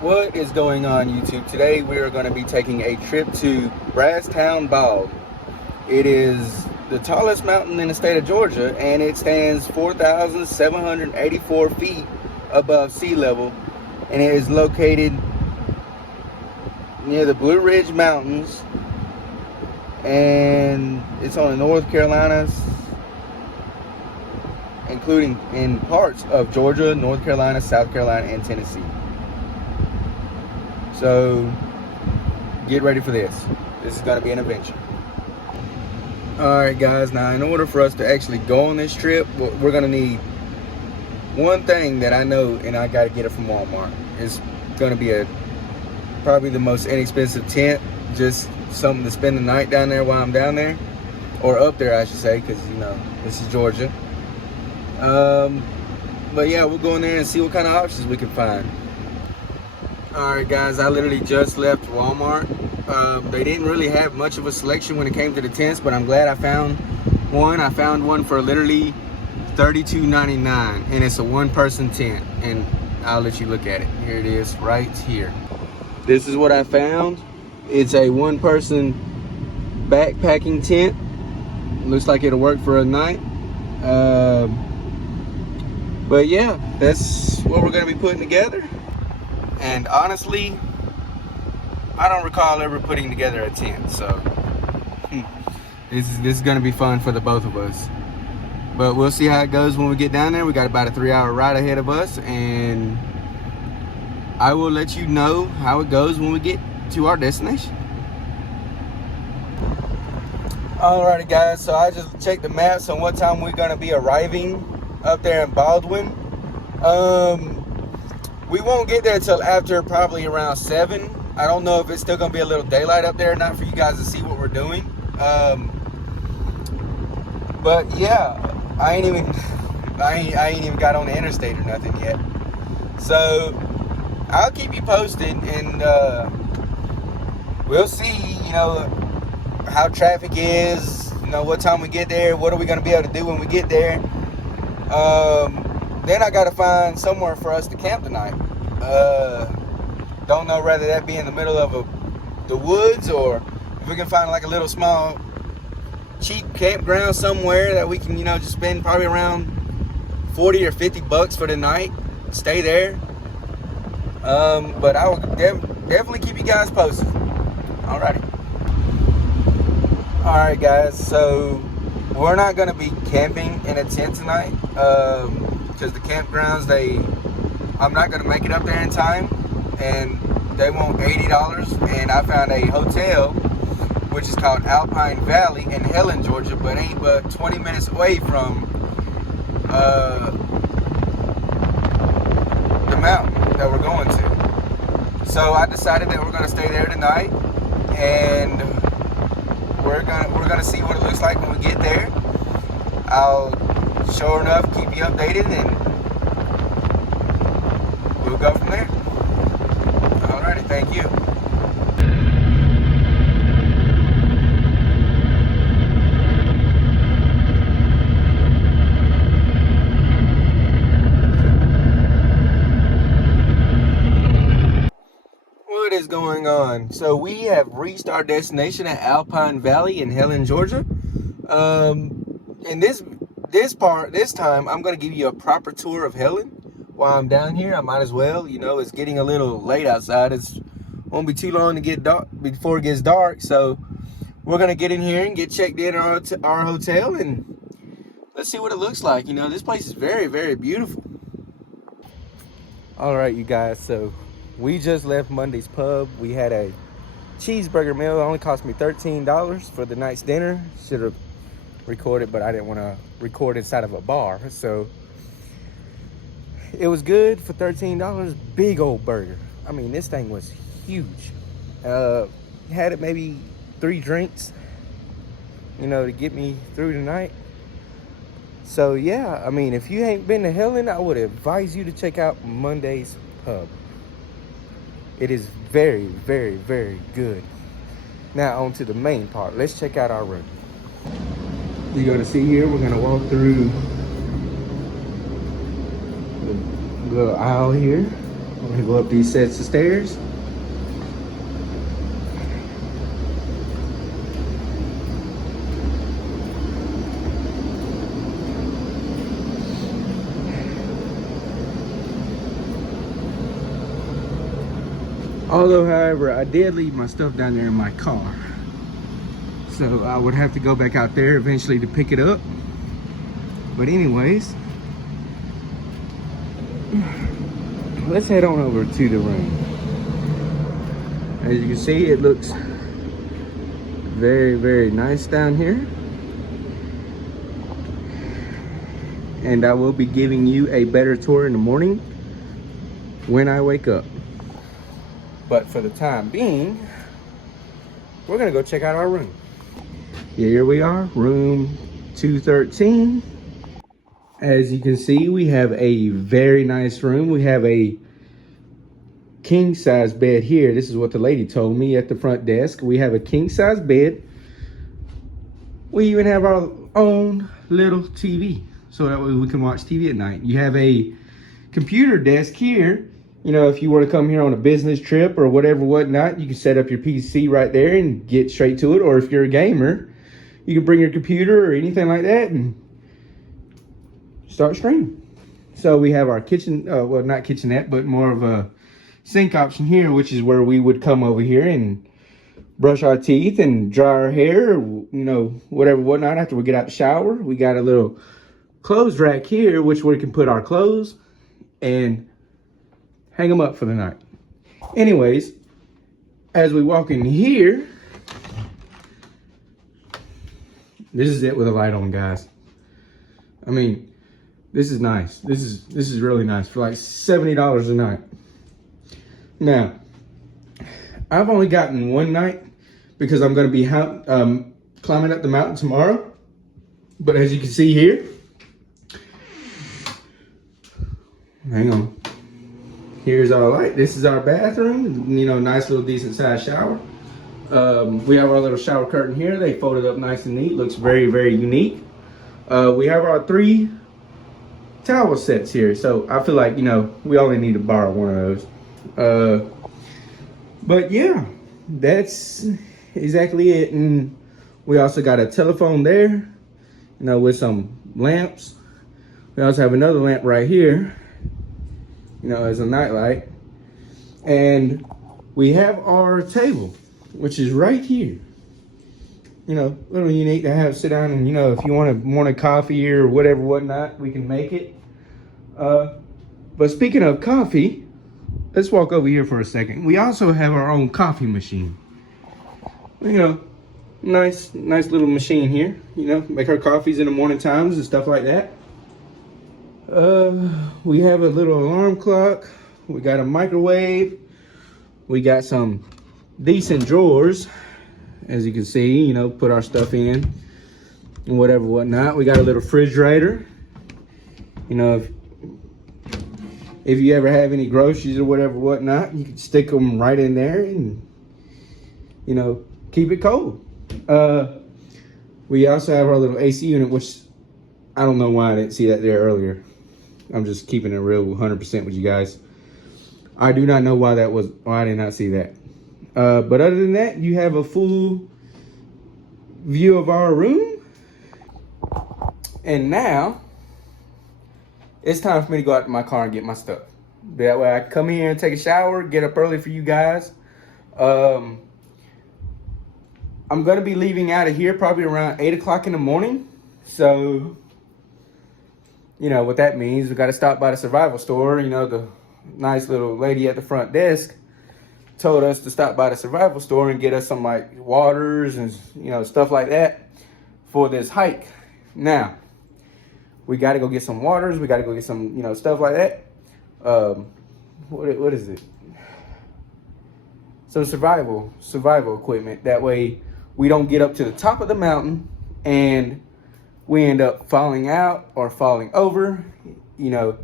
What is going on, YouTube? Today we are going to be taking a trip to Brasstown Bald. It is the tallest mountain in the state of Georgia, and it stands 4,784 feet above sea level, and it is located near the Blue Ridge Mountains, and it's on the North Carolina, including in parts of Georgia, North Carolina, South Carolina, and Tennessee. So get ready for this. This is going to be an adventure. Alright guys, now in order for us to actually go on this trip, we're going to need one thing that I know, and I got to get it from Walmart. It's going to be probably the most inexpensive tent, just something to spend the night down there while I'm down there, or up there I should say, because you know this is Georgia. But yeah, we'll go in there and see what kind of options we can find. Alright guys, I literally just left Walmart. They didn't really have much of a selection when it came to the tents, but I'm glad I found one. I found one for literally $32.99, and it's a one-person tent, and I'll let you look at it. Here it is right here. This is what I found. It's a one-person backpacking tent. Looks like it'll work for a night. But yeah, that's what we're going to be putting together. And honestly, I don't recall ever putting together a tent, so this is going to be fun for the both of us. But we'll see how it goes when we get down there. We got about a 3-hour ride ahead of us, and I will let you know how it goes when we get to our destination. Alrighty guys, so I just checked the maps on what time we're going to be arriving up there in Baldwin. We won't get there till after probably around 7. I don't know if it's still gonna be a little daylight up there or not for you guys to see what we're doing. But yeah, I ain't even got on the interstate or nothing yet. So I'll keep you posted, and we'll see, you know, how traffic is, you know, what time we get there, what are we gonna be able to do when we get there. Then I gotta find somewhere for us to camp tonight. Don't know whether that be in the middle of the woods, or if we can find like a little small cheap campground somewhere that we can, you know, just spend probably around 40 or 50 bucks for the night, stay there. But I will definitely keep you guys posted. Alrighty. Alright guys, so we're not gonna be camping in a tent tonight, because the campgrounds, I'm not gonna make it up there in time, and they want $80. And I found a hotel which is called Alpine Valley in Helen, Georgia, but ain't but 20 minutes away from the mountain that we're going to. So I decided that we're gonna stay there tonight, and we're gonna see what it looks like when we get there. I'll sure enough keep you updated, and we'll go from there. Alrighty, thank you. What is going on? So we have reached our destination at Alpine Valley in Helen, Georgia. And this time, I'm going to give you a proper tour of Helen. While I'm down here, I might as well. You know, it's getting a little late outside. It won't be too long to get dark before it gets dark. So we're going to get in here and get checked in our hotel, and let's see what it looks like. You know, this place is very, very beautiful. All right, you guys. So we just left Monday's Pub. We had a cheeseburger meal. It only cost me $13 for the night's dinner. Should have recorded, but I didn't want to record inside of a bar. So it was good for $13. Big old burger. I mean, this thing was huge. Had it maybe 3 drinks, you know, to get me through the night. So yeah, I mean, if you ain't been to Helen, I would advise you to check out Monday's Pub. It is very, very, very good. Now on to the main part. Let's check out our room. You're gonna see here, we're gonna walk through the little aisle here. I'm gonna go up these sets of stairs. Although, however, I did leave my stuff down there in my car. So I would have to go back out there eventually to pick it up. But anyways, let's head on over to the room. As you can see, it looks very, very nice down here. And I will be giving you a better tour in the morning when I wake up. But for the time being, we're gonna go check out our room. Here we are, room 213. As you can see, we have a very nice room. We have a king size bed here. This is what the lady told me at the front desk. We have a king size bed. We even have our own little TV, so that way we can watch TV at night. You have a computer desk here. You know, if you were to come here on a business trip or whatever, whatnot, you can set up your PC right there and get straight to it. Or if you're a gamer, you can bring your computer or anything like that and start streaming. So we have our kitchen, well, not kitchenette, but more of a sink option here, which is where we would come over here and brush our teeth and dry our hair, or, you know, whatever, whatnot, after we get out the shower. We got a little clothes rack here, which we can put our clothes and hang them up for the night. Anyways, as we walk in here, this is it with a light on, guys. I mean, this is nice. This is really nice for like $70 a night. Now, I've only gotten one night because I'm going to be climbing up the mountain tomorrow. But as you can see here, hang on. Here's our light. This is our bathroom. You know, nice little decent sized shower. We have our little shower curtain here. They folded up nice and neat. Looks very, very unique. We have our 3 towel sets here. So I feel like, you know, we only need to borrow one of those. But yeah, that's exactly it. And we also got a telephone there, you know, with some lamps. We also have another lamp right here, you know, as a nightlight. And we have our table, which is right here. You know, a little unique to have sit down and, you know, if you want a morning coffee or whatever, whatnot, we can make it. But speaking of coffee, let's walk over here for a second. We also have our own coffee machine. You know, nice little machine here. You know, make our coffees in the morning times and stuff like that. We have a little alarm clock. We got a microwave. We got some decent drawers, as you can see. You know, put our stuff in and whatever, whatnot. We got a little refrigerator. You know, if you ever have any groceries or whatever, whatnot, you can stick them right in there and, you know, keep it cold. We also have our little AC unit, which I don't know why I didn't see that there earlier. I'm just keeping it real 100% with you guys. I do not know why I did not see that. But other than that, you have a full view of our room. And now, it's time for me to go out to my car and get my stuff. That way I can come here and take a shower, get up early for you guys. I'm going to be leaving out of here probably around 8 o'clock in the morning. So, you know what that means. We got to stop by the survival store. You know, the nice little lady at the front desk told us to stop by the survival store and get us some like waters and, you know, stuff like that for this hike. Now, we got to go get some waters. We got to go get some, you know, stuff like that. What is it? Some survival equipment. That way we don't get up to the top of the mountain and we end up falling out or falling over, you know,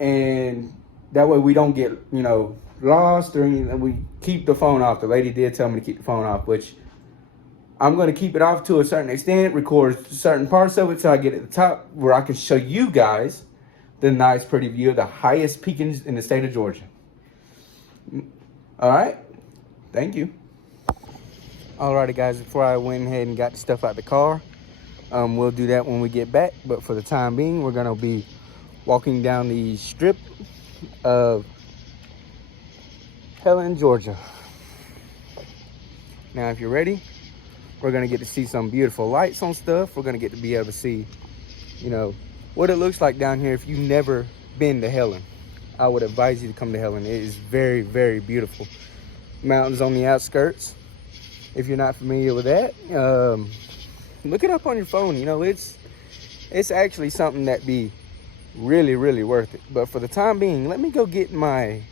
and that way we don't get, you know, lost or anything. We keep the phone off. The lady did tell me to keep the phone off, which I'm going to keep it off to a certain extent, record certain parts of it till I get at the top where I can show you guys the nice, pretty view of the highest peak in the state of Georgia. All right, thank you. Alrighty guys, before I went ahead and got the stuff out the car, we'll do that when we get back. But for the time being, we're gonna be walking down the strip of Helen, Georgia. Now, if you're ready, we're gonna get to see some beautiful lights on stuff. We're gonna get to be able to see, you know, what it looks like down here. If you've never been to Helen, I would advise you to come to Helen. It is very, very beautiful. Mountains on the outskirts. If you're not familiar with that, look it up on your phone. You know, it's actually something that be really, really worth it. But for the time being, let me go get my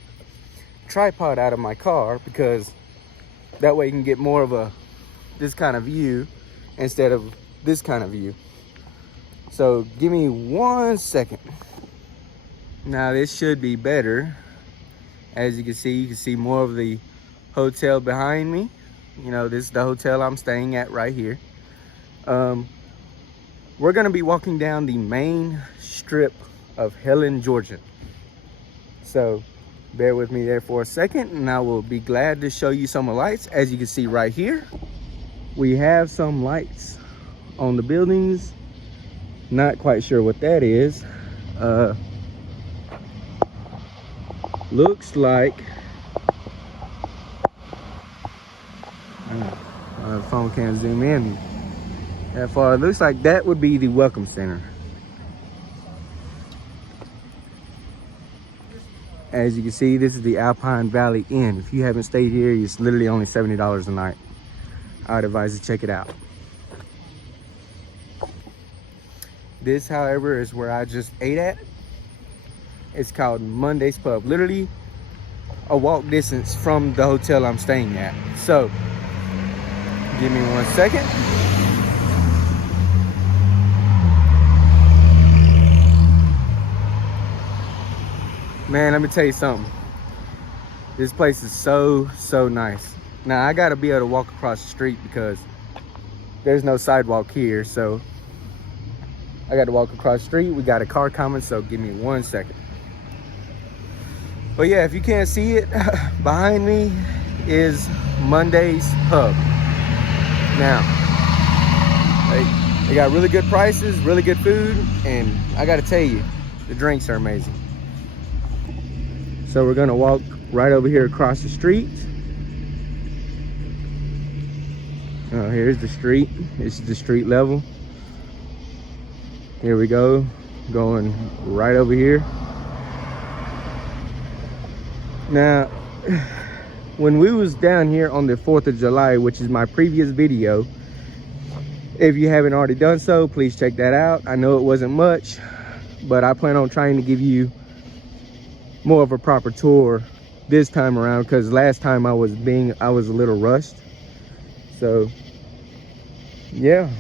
tripod out of my car, because that way you can get more of this kind of view instead of this kind of view. So give me 1 second. Now this should be better. As you can see more of the hotel behind me. You know, this is the hotel I'm staying at right here. We're gonna be walking down the main strip of Helen, Georgia. So bear with me there for a second and I will be glad to show you some of the lights. As you can see right here, we have some lights on the buildings. Not quite sure what that is. Looks like the phone can't zoom in that far. It looks like that would be the welcome center. As you can see, this is the Alpine Valley Inn. If you haven't stayed here, it's literally only $70 a night. I'd advise to check it out. This, however, is where I just ate at. It's called Monday's Pub. Literally a walk distance from the hotel I'm staying at. So, give me 1 second. Man, let me tell you something. This place is so nice. Now, I gotta be able to walk across the street because there's no sidewalk here. So, I got to walk across the street. We got a car coming, so give me 1 second. But yeah, if you can't see it, behind me is Monday's Pub. Now, they got really good prices, really good food, and I got to tell you, the drinks are amazing. So we're gonna walk right over here across the street. Here's the street. This is the street level. Here we go, going right over here. Now, when we was down here on the 4th of July, which is my previous video, if you haven't already done so, please check that out. I know it wasn't much, but I plan on trying to give you more of a proper tour this time around, because last time I was a little rushed. So yeah,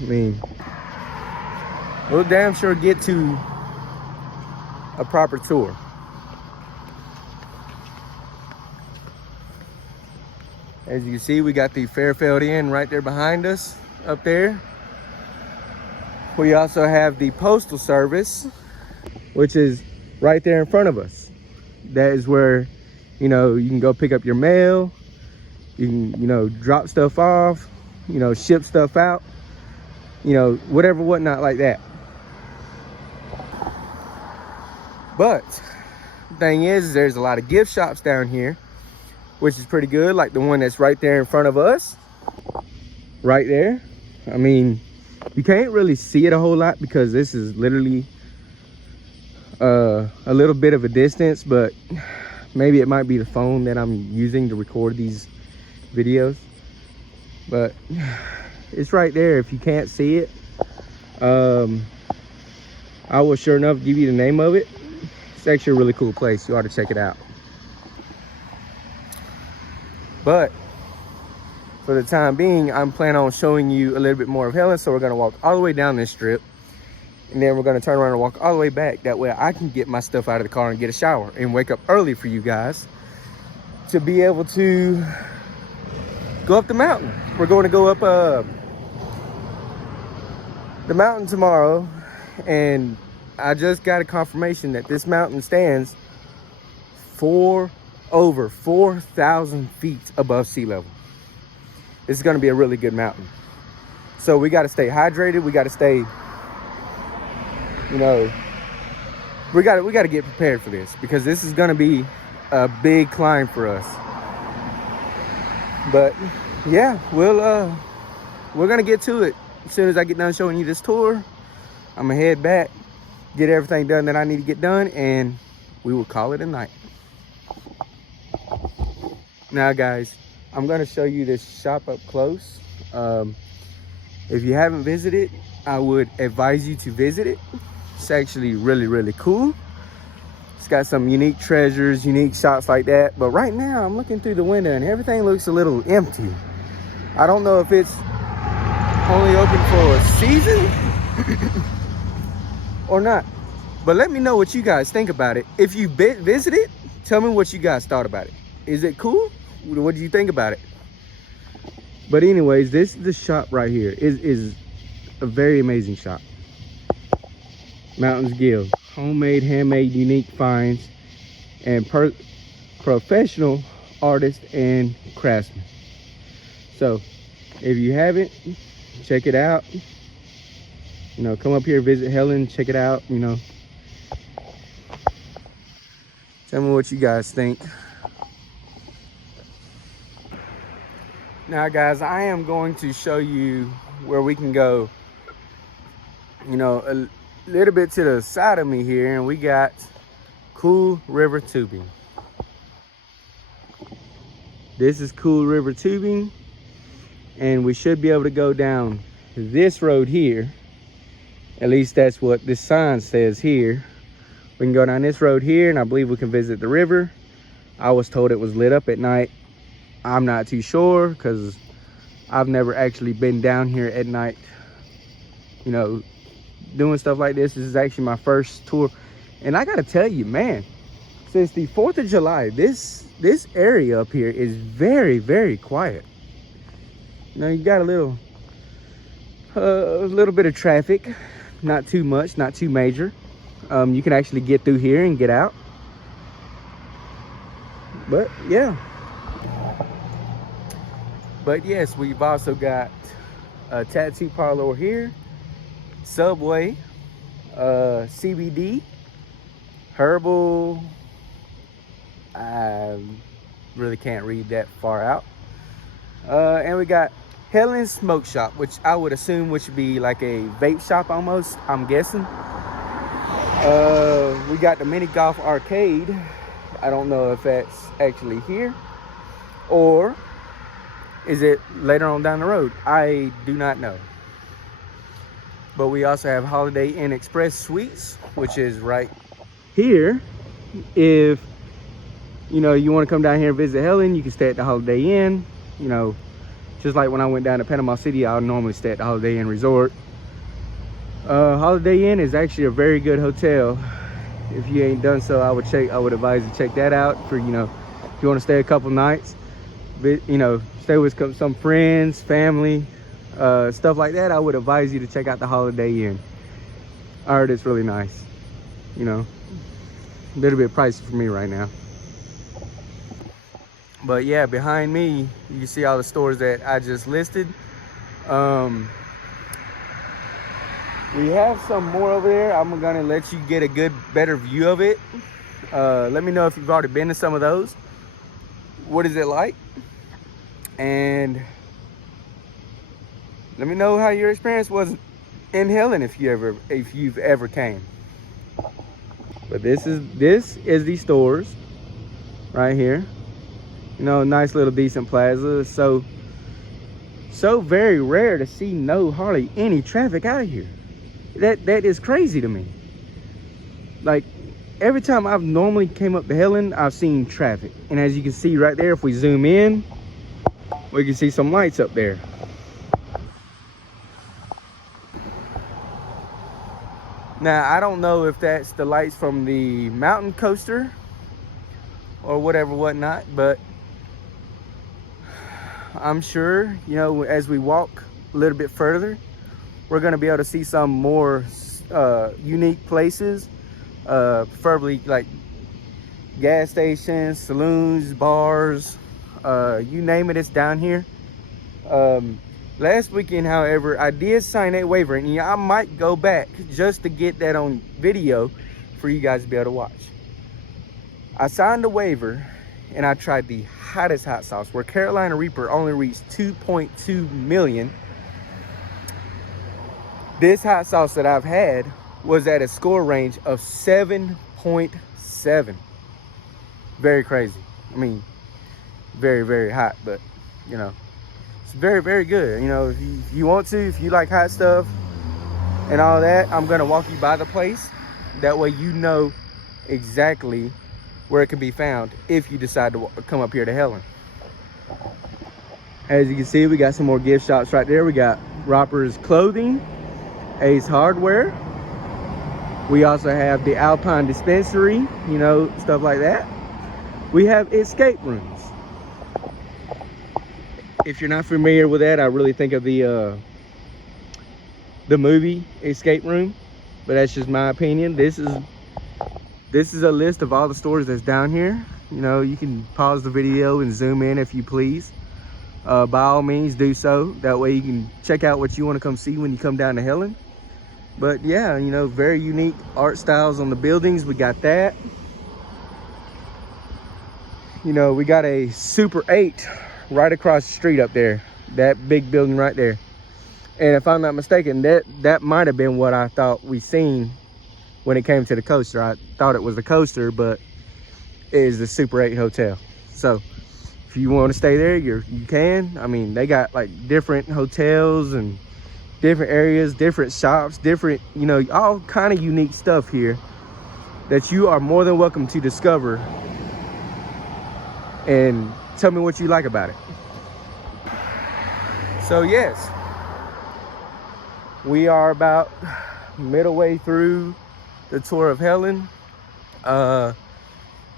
I mean, we'll damn sure get to a proper tour. As you can see, we got the Fairfield Inn right there behind us, up there. We also have the Postal Service, which is right there in front of us. That is where, you know, you can go pick up your mail. You can, you know, drop stuff off, you know, ship stuff out, you know, whatever, whatnot like that. But the thing is, there's a lot of gift shops down here, which is pretty good, like the one that's right there in front of us. Right there. I mean, you can't really see it a whole lot because this is literally a little bit of a distance, but maybe it might be the phone that I'm using to record these videos. But it's right there. If you can't see it, I will sure enough give you the name of it. It's actually a really cool place. You ought to check it out. But for the time being, I'm planning on showing you a little bit more of Helen. So we're going to walk all the way down this strip, and then we're going to turn around and walk all the way back. That way I can get my stuff out of the car and get a shower and wake up early for you guys to be able to go up the mountain. We're going to go up the mountain tomorrow, and I just got a confirmation that this mountain stands over 4,000 feet above sea level. This is going to be a really good mountain. So we got to stay hydrated. We got to stay, you know, we got to get prepared for this, because this is going to be a big climb for us. But yeah, we're going to get to it. As soon as I get done showing you this tour, I'm going to head back, get everything done that I need to get done, and we will call it a night. Now guys, I'm going to show you this shop up close. If you haven't visited, I would advise you to visit it. It's actually really, really cool. It's got some unique treasures, unique shots like that. But right now, I'm looking through the window and everything looks a little empty. I don't know if it's only open for a season or not. But let me know what you guys think about it. If you visited, tell me what you guys thought about it. Is it cool? What do you think about it? But anyways, this is the shop right here. Is a very amazing shop. Mountains Guild, homemade, handmade, unique finds, and professional artists and craftsmen. So if you haven't, check it out. You know, come up here, visit Helen, check it out. You know, tell me what you guys think. Now guys, I am going to show you where we can go, you know, a little bit to the side of me here, and we got Cool River Tubing. This is Cool River Tubing, and we should be able to go down this road here. At least that's what this sign says here. We can go down this road here, and I believe we can visit the river. I was told it was lit up at night. I'm not too sure, because I've never actually been down here at night, you know, doing stuff like this. This is actually my first tour, and I gotta tell you, man, since the 4th of July, this area up here is very, very quiet. You know, you got a little bit of traffic, not too much, not too major. You can actually get through here and get out. But yeah. But yes, we've also got a tattoo parlor here, Subway, CBD, herbal. I really can't read that far out. And we got Helen's Smoke Shop, which I would assume which would be like a vape shop almost, I'm guessing. We got the mini golf arcade. I don't know if that's actually here or is it later on down the road? I do not know. But we also have Holiday Inn Express Suites, which is right here. If you know you want to come down here and visit Helen, you can stay at the Holiday Inn. You know, just like when I went down to Panama City, I'll normally stay at the Holiday Inn Resort. Holiday Inn is actually a very good hotel. If you ain't done so, I would advise you to check that out for, you know, if you want to stay a couple nights. But, you know, stay with some friends, family, stuff like that. I would advise you to check out the Holiday Inn. I heard it's really nice. You know, a little bit pricey for me right now. But yeah, behind me, you can see all the stores that I just listed. We have some more over there. I'm gonna let you get a better view of it. Let me know if you've already been to some of those. What is it like? And let me know how your experience was in Helen if you've ever came. But this is the stores right here. You know, nice little decent plaza. So very rare to see hardly any traffic out here. That is crazy to me. Like, every time I've normally came up to Helen, I've seen traffic. And as you can see right there, if we zoom in, we can see some lights up there. Now, I don't know if that's the lights from the mountain coaster or whatnot, but I'm sure, you know, as we walk a little bit further, we're going to be able to see some more unique places, preferably like gas stations, saloons, bars, you name it, it's down here. Last weekend, however, I did sign a waiver, and I might go back just to get that on video for you guys to be able to watch. I signed a waiver and I tried the hottest hot sauce where Carolina Reaper only reached 2.2 million. This hot sauce that I've had was at a score range of 7.7. Very crazy. I mean, very, very hot, but you know, it's very, very good. You know, if you want to, if you like hot stuff and all that, I'm gonna walk you by the place. That way you know exactly where it can be found if you decide to come up here to Helen. As you can see, we got some more gift shops right there. We got Roper's Clothing, Ace Hardware. We also have the Alpine Dispensary, you know, stuff like that. We have escape rooms. If you're not familiar with that, I really think of the movie Escape Room, but that's just my opinion. This is a list of all the stores that's down here. You know, you can pause the video and zoom in if you please. By all means, do so. That way you can check out what you want to come see when you come down to Helen. But yeah, you know, very unique art styles on the buildings. We got that. You know, we got a Super 8 right across the street up there. That big building right there. And if I'm not mistaken, that might have been what I thought we seen when it came to the coaster. I thought it was the coaster, but it is the Super 8 hotel. So if you want to stay there, you can. I mean, they got like different hotels and different areas, different shops, different, you know, all kind of unique stuff here that you are more than welcome to discover and tell me what you like about it. So yes, we are about middle way through the tour of Helen.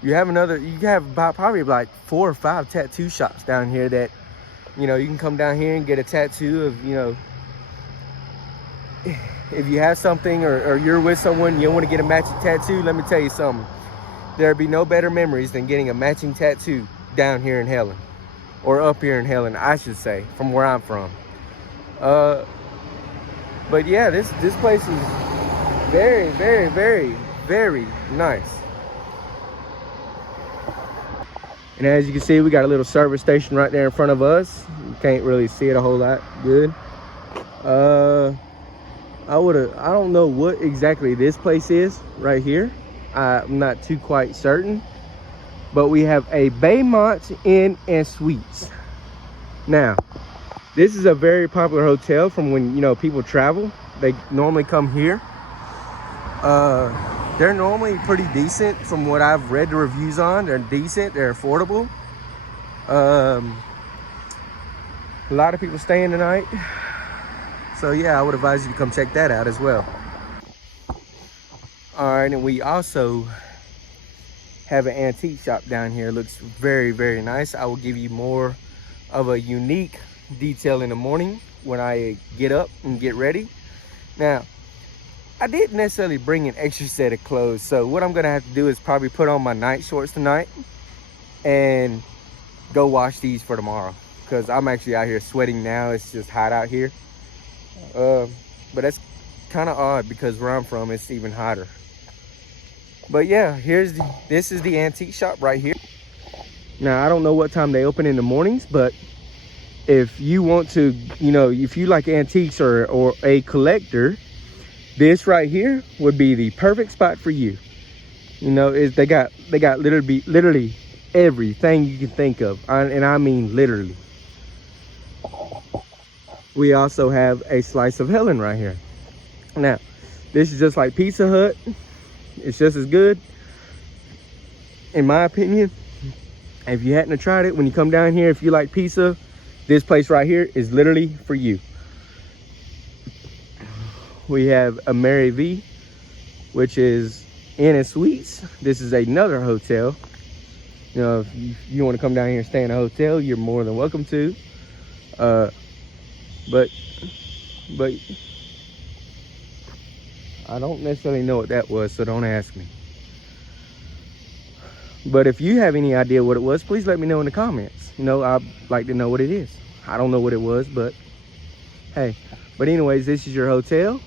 You have about probably like 4 or 5 tattoo shops down here that, you know, you can come down here and get a tattoo of, you know, if you have something or you're with someone, you want to get a matching tattoo, let me tell you something. There'd be no better memories than getting a matching tattoo down here in Helen, or up here in Helen, I should say, from where I'm from. But yeah, this place is very, very, very, very nice. And as you can see, we got a little service station right there in front of us. You can't really see it a whole lot good. I don't know what exactly this place is right here. I'm not too quite certain. But we have a Baymont Inn and Suites. Now, this is a very popular hotel from when, you know, people travel. They normally come here. They're normally pretty decent from what I've read the reviews on. They're decent, they're affordable. A lot of people staying tonight. So yeah, I would advise you to come check that out as well. All right, and we also have an antique shop down here. Looks very, very nice. I will give you more of a unique detail in the morning when I get up and get ready. Now, I didn't necessarily bring an extra set of clothes, so what I'm gonna have to do is probably put on my night shorts tonight and go wash these for tomorrow, because I'm actually out here sweating now. It's just hot out here. But that's kind of odd because where I'm from, it's even hotter. But yeah, this is the antique shop right here. Now, I don't know what time they open in the mornings, but if you want to, you know, if you like antiques or a collector, this right here would be the perfect spot for you. You know, they got literally everything you can think of, and I mean literally. We also have a Slice of Helen right here. Now, this is just like Pizza Hut. It's just as good, in my opinion. If you hadn't tried it, when you come down here, if you like pizza, this place right here is literally for you. We have a Mary V, which is Inn and Suites. This is another hotel. You know, if you want to come down here and stay in a hotel, you're more than welcome to. But I don't necessarily know what that was, so don't ask me. But if you have any idea what it was, please let me know in the comments. You know, I'd like to know what it is. I don't know what it was, but hey. But anyways, this is your hotel.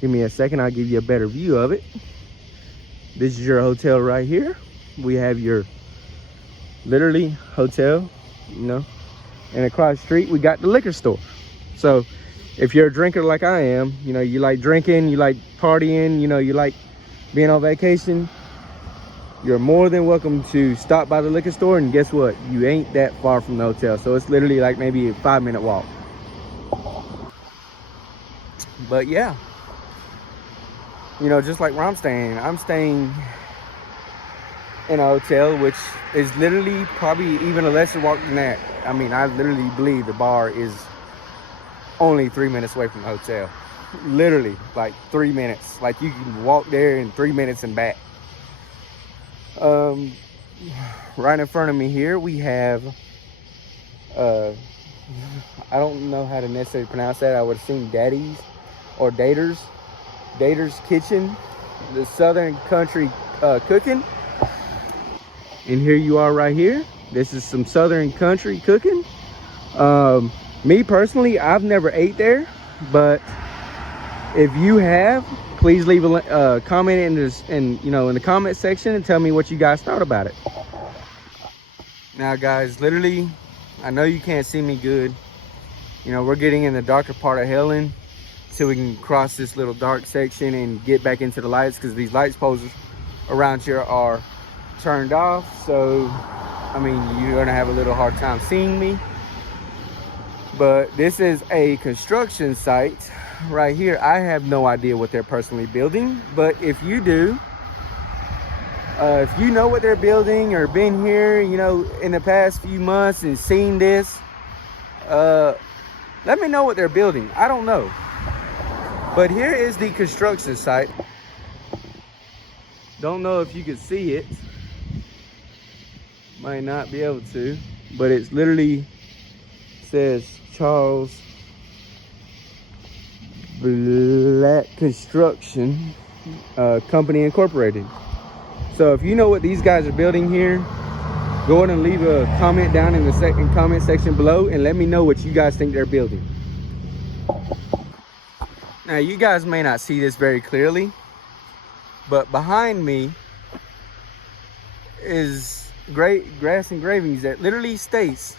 Give me a second, I'll give you a better view of it. This is your hotel right here. We have your literally hotel, you know, and across the street we got the liquor store. So if you're a drinker like I am, you know, you like drinking, you like partying, you know, you like being on vacation, you're more than welcome to stop by the liquor store. And guess what, you ain't that far from the hotel, so it's literally like maybe a 5-minute walk. But yeah, you know, just like where I'm staying in a hotel, which is literally probably even a lesser walk than that. I mean, I literally believe the bar is only 3 minutes away from the hotel. Literally, like 3 minutes. Like you can walk there in 3 minutes and back. Right in front of me here, we have, I don't know how to necessarily pronounce that. I would assume Daddy's or Dater's Kitchen, the Southern Country Cooking. And here you are right here. This is some Southern Country Cooking. Me personally, I've never ate there, but if you have, please leave a comment in the comment section and tell me what you guys thought about it. Now guys, literally, I know you can't see me good. You know, we're getting in the darker part of Helen so we can cross this little dark section and get back into the lights, because these lights poles around here are turned off. So I mean, you're gonna have a little hard time seeing me. But this is a construction site right here. I have no idea what they're personally building, but if you do, if you know what they're building or been here, you know, in the past few months and seen this, let me know what they're building. I don't know. But here is the construction site. Don't know if you can see it. Might not be able to, but it's literally says Charles Black Construction Company Incorporated. So if you know what these guys are building here, go ahead and leave a comment down in the comment section below and let me know what you guys think they're building. Now you guys may not see this very clearly, but behind me is great grass engravings that literally states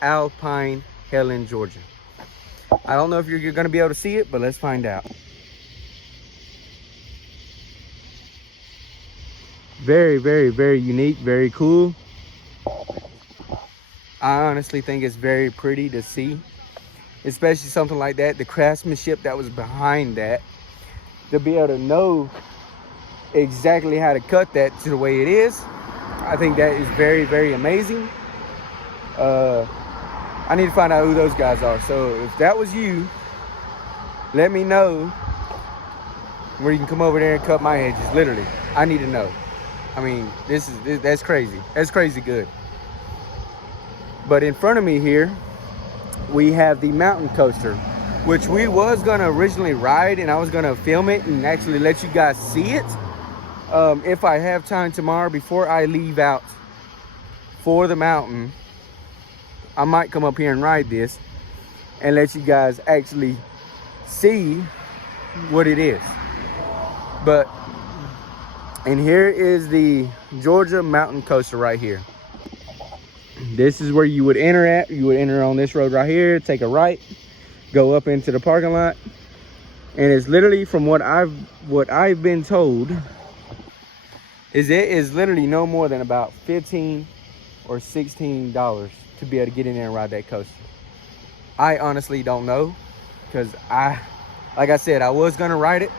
Alpine, Helen, Georgia. I don't know if you're going to be able to see it, but let's find out. Very, very, very unique, very cool. I honestly think it's very pretty to see, especially something like that, the craftsmanship that was behind that, to be able to know exactly how to cut that to the way it is. I think that is very, very amazing. I need to find out who those guys are. So if that was you, let me know where you can come over there and cut my edges. Literally, I need to know. I mean, that's crazy. That's crazy good. But in front of me here, we have the mountain coaster, which we was gonna originally ride, and I was gonna film it and actually let you guys see it. If I have time tomorrow before I leave out for the mountain, I might come up here and ride this and let you guys actually see what it is. But, and here is the Georgia mountain coaster right here. This is where you would enter at. You would enter on this road right here, take a right, go up into the parking lot. And it's literally, from what I've been told, is it is literally no more than about $15 or $16 to be able to get in there and ride that coaster. I honestly don't know, because like I said, I was gonna ride it,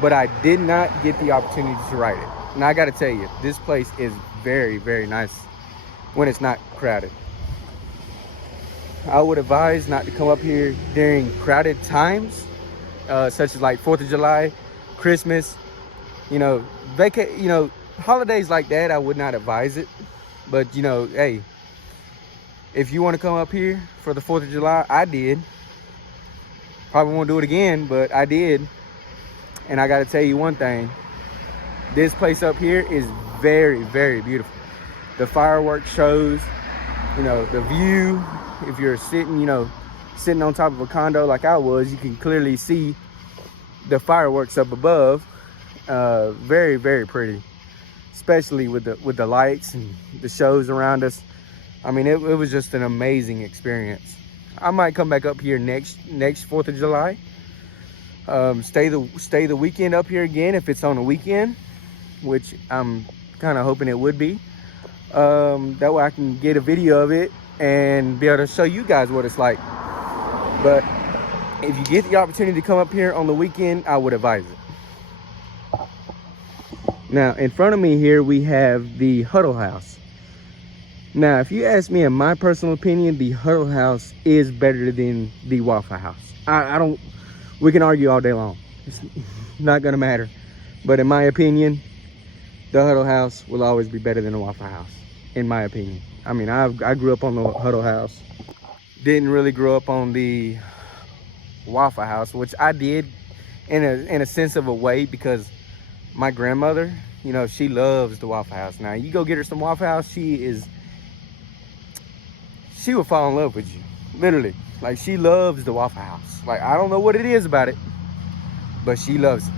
but I did not get the opportunity to ride it. And I gotta tell you, this place is very, very nice when it's not crowded. I would advise not to come up here during crowded times, such as like 4th of July, Christmas, holidays like that. I would not advise it. But hey, if you want to come up here for the 4th of July, I did. Probably won't do it again, but I did. And I got to tell you one thing, this place up here is very, very beautiful. The fireworks shows, you know, the view, if you're sitting, you know, sitting on top of a condo like I was, you can clearly see the fireworks up above. Very, very pretty, especially with the lights and the shows around us. I mean, it was just an amazing experience. I might come back up here next 4th of July. Stay the weekend up here again if it's on a weekend, which I'm kind of hoping it would be. That way I can get a video of it and be able to show you guys what it's like. But if you get the opportunity to come up here on the weekend, I would advise it. Now, in front of me here, we have the Huddle House. Now, if you ask me, in my personal opinion, the Huddle House is better than the Waffle House. We can argue all day long. It's not gonna matter. But in my opinion, the Huddle House will always be better than the Waffle House, in my opinion. I mean, I grew up on the Huddle House. Didn't really grow up on the Waffle House, which I did in a sense of a way, because my grandmother, you know, she loves the Waffle House. Now, you go get her some Waffle House, she will fall in love with you, literally. Like, she loves the Waffle House. Like, I don't know what it is about it, but she loves it.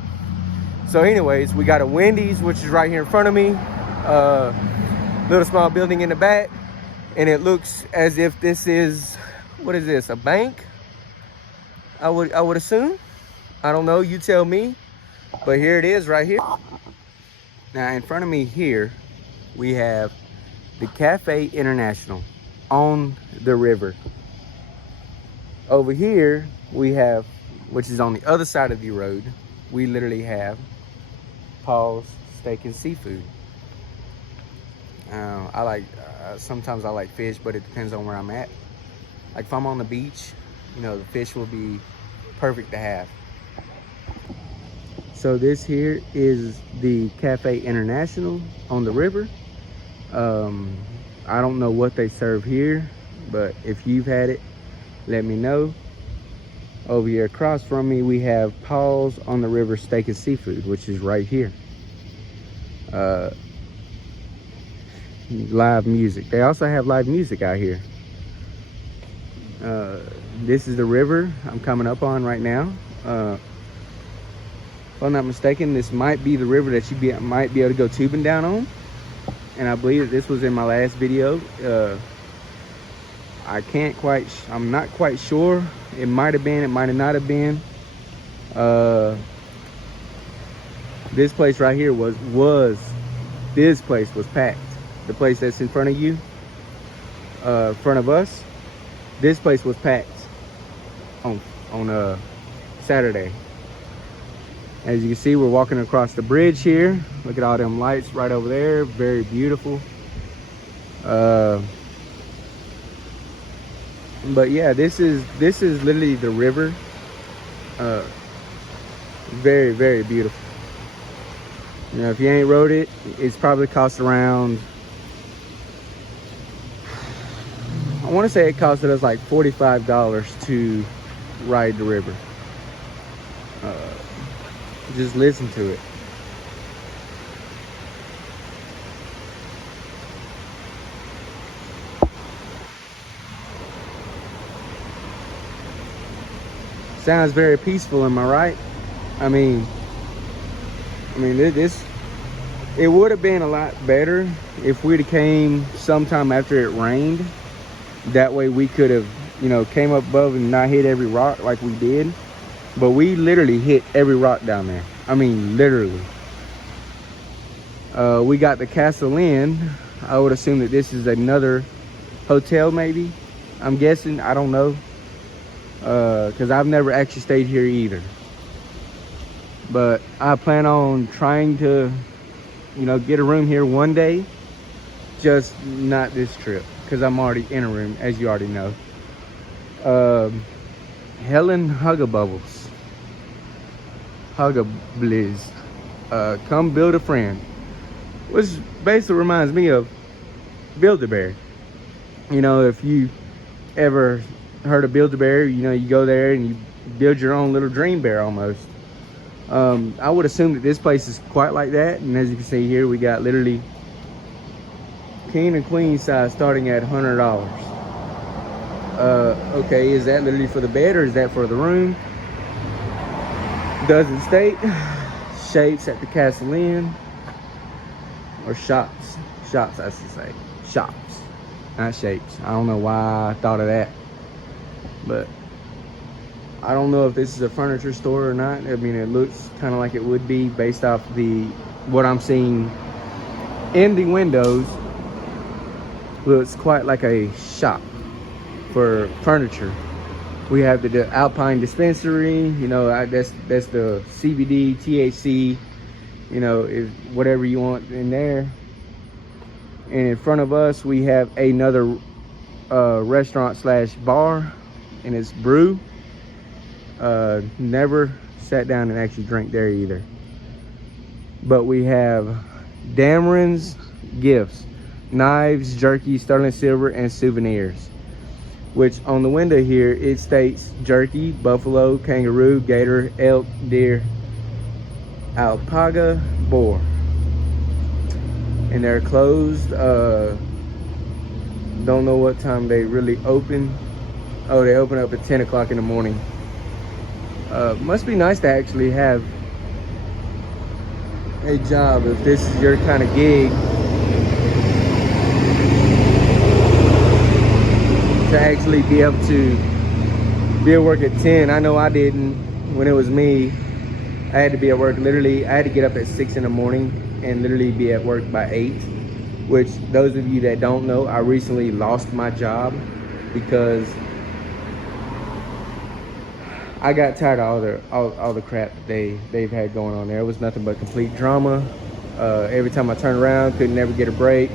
So anyways, we got a Wendy's, which is right here in front of me. Little small building in the back, and it looks as if this is, what is this, a bank? I would assume. I don't know, you tell me. But here it is right here. Now, in front of me here, we have the Cafe International on the river. Over here, we have, which is on the other side of the road, we literally have Paul's Steak and Seafood. Sometimes I like fish, but it depends on where I'm at. Like, if I'm on the beach, you know, the fish will be perfect to have. So this here is the Cafe International on the river. I don't know what they serve here, but if you've had it, let me know. Over here across from me, we have Paul's on the River Steak and Seafood, which is right here. Live music. They also have live music out here. This is the river I'm coming up on right now. If I'm not mistaken, this might be the river that you might be able to go tubing down on. And I believe that this was in my last video. I'm not quite sure. It might have been, it might have not have been. This place right here this place was packed. The place that's in front of you, front of us, this place was packed on Saturday. As you can see, we're walking across the bridge here. Look at all them lights right over there. Very beautiful. But yeah, this is literally the river. Very, very beautiful. You know, if you ain't rode it, it's probably cost around, I want to say it costed us like $45 to ride the river. Just listen to it. Sounds very peaceful, am I right? I mean, this, it would have been a lot better if we'd have came sometime after it rained. That way we could have, you know, came up above and not hit every rock like we did. But we literally hit every rock down there. I mean, literally. We got the Castle Inn. I would assume that this is another hotel, maybe. I'm guessing. I don't know. Because I've never actually stayed here either. But I plan on trying to, you know, get a room here one day. Just not this trip. Because I'm already in a room, as you already know. Helen Huggabubbles. Huggabliz. Come build a friend. Which basically reminds me of Build-A-Bear. You know, if you ever heard of Build-A-Bear, you know, you go there and you build your own little dream bear almost. I would assume that this place is quite like that. And as you can see here, we got literally king and queen size starting at $100. Okay, is that literally for the bed or is that for the room? Doesn't state. Shapes at the Castle Inn, or shops. Shops, I should say. Shops, not shapes. I don't know why I thought of that, but I don't know if this is a furniture store or not. I mean, it looks kind of like it would be based off what I'm seeing in the windows. Looks quite like a shop for furniture. We have the Alpine dispensary, you know, that's the CBD, THC, you know, whatever you want in there. And in front of us, we have another restaurant slash bar, and it's Brew. Never sat down and actually drank there either. But we have Dameron's Gifts, knives, jerky, sterling silver, and souvenirs. Which on the window here, it states jerky, buffalo, kangaroo, gator, elk, deer, alpaca, boar. And they're closed. Don't know what time they really open. Oh, they open up at 10 o'clock in the morning. Must be nice to actually have a job if this is your kind of gig. To actually be able to work at 10. I know I didn't when it was me. I had to be at work literally. I had to get up at 6 in the morning and literally be at work by 8. Which, those of you that don't know, I recently lost my job because I got tired of all the crap that they've had going on there. It was nothing but complete drama. Every time I turned around, couldn't never get a break.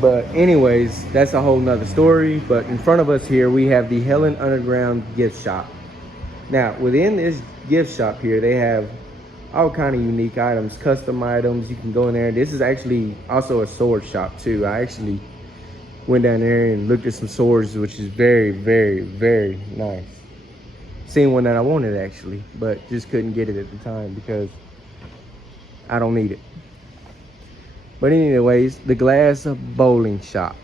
But anyways, that's a whole nother story. But in front of us here, we have the Helen Underground gift shop. Now, within this gift shop here, they have all kind of unique items, custom items. You can go in there. This is actually also a sword shop too. I actually went down there and looked at some swords, which is very, very, very nice. Seen one that I wanted actually, but just couldn't get it at the time because I don't need it. But anyways, the glass blowing shop.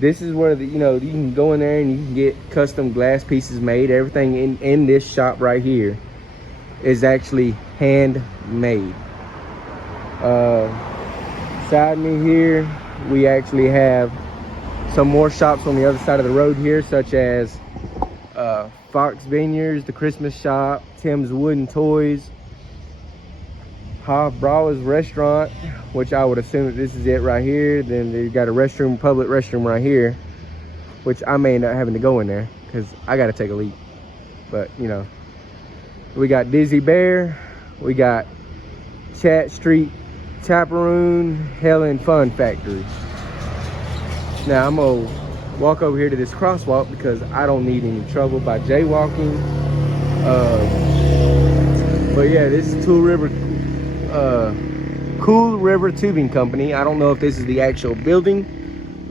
This is where you can go in there and you can get custom glass pieces made. Everything in this shop right here is actually handmade. Beside me here, we actually have some more shops on the other side of the road here, such as Fox Vineyards, the Christmas shop, Tim's Wooden Toys, Ha Brawa's restaurant, which I would assume that this is it right here. Then they got a restroom, public restroom right here, which I may end up having to go in there because I got to take a leak. But we got Dizzy Bear, we got Chat Street Taparoon, Helen Fun Factory. Now I'm gonna walk over here to this crosswalk because I don't need any trouble by jaywalking. But yeah, this is Cool River Tubing Company. I don't know if this is the actual building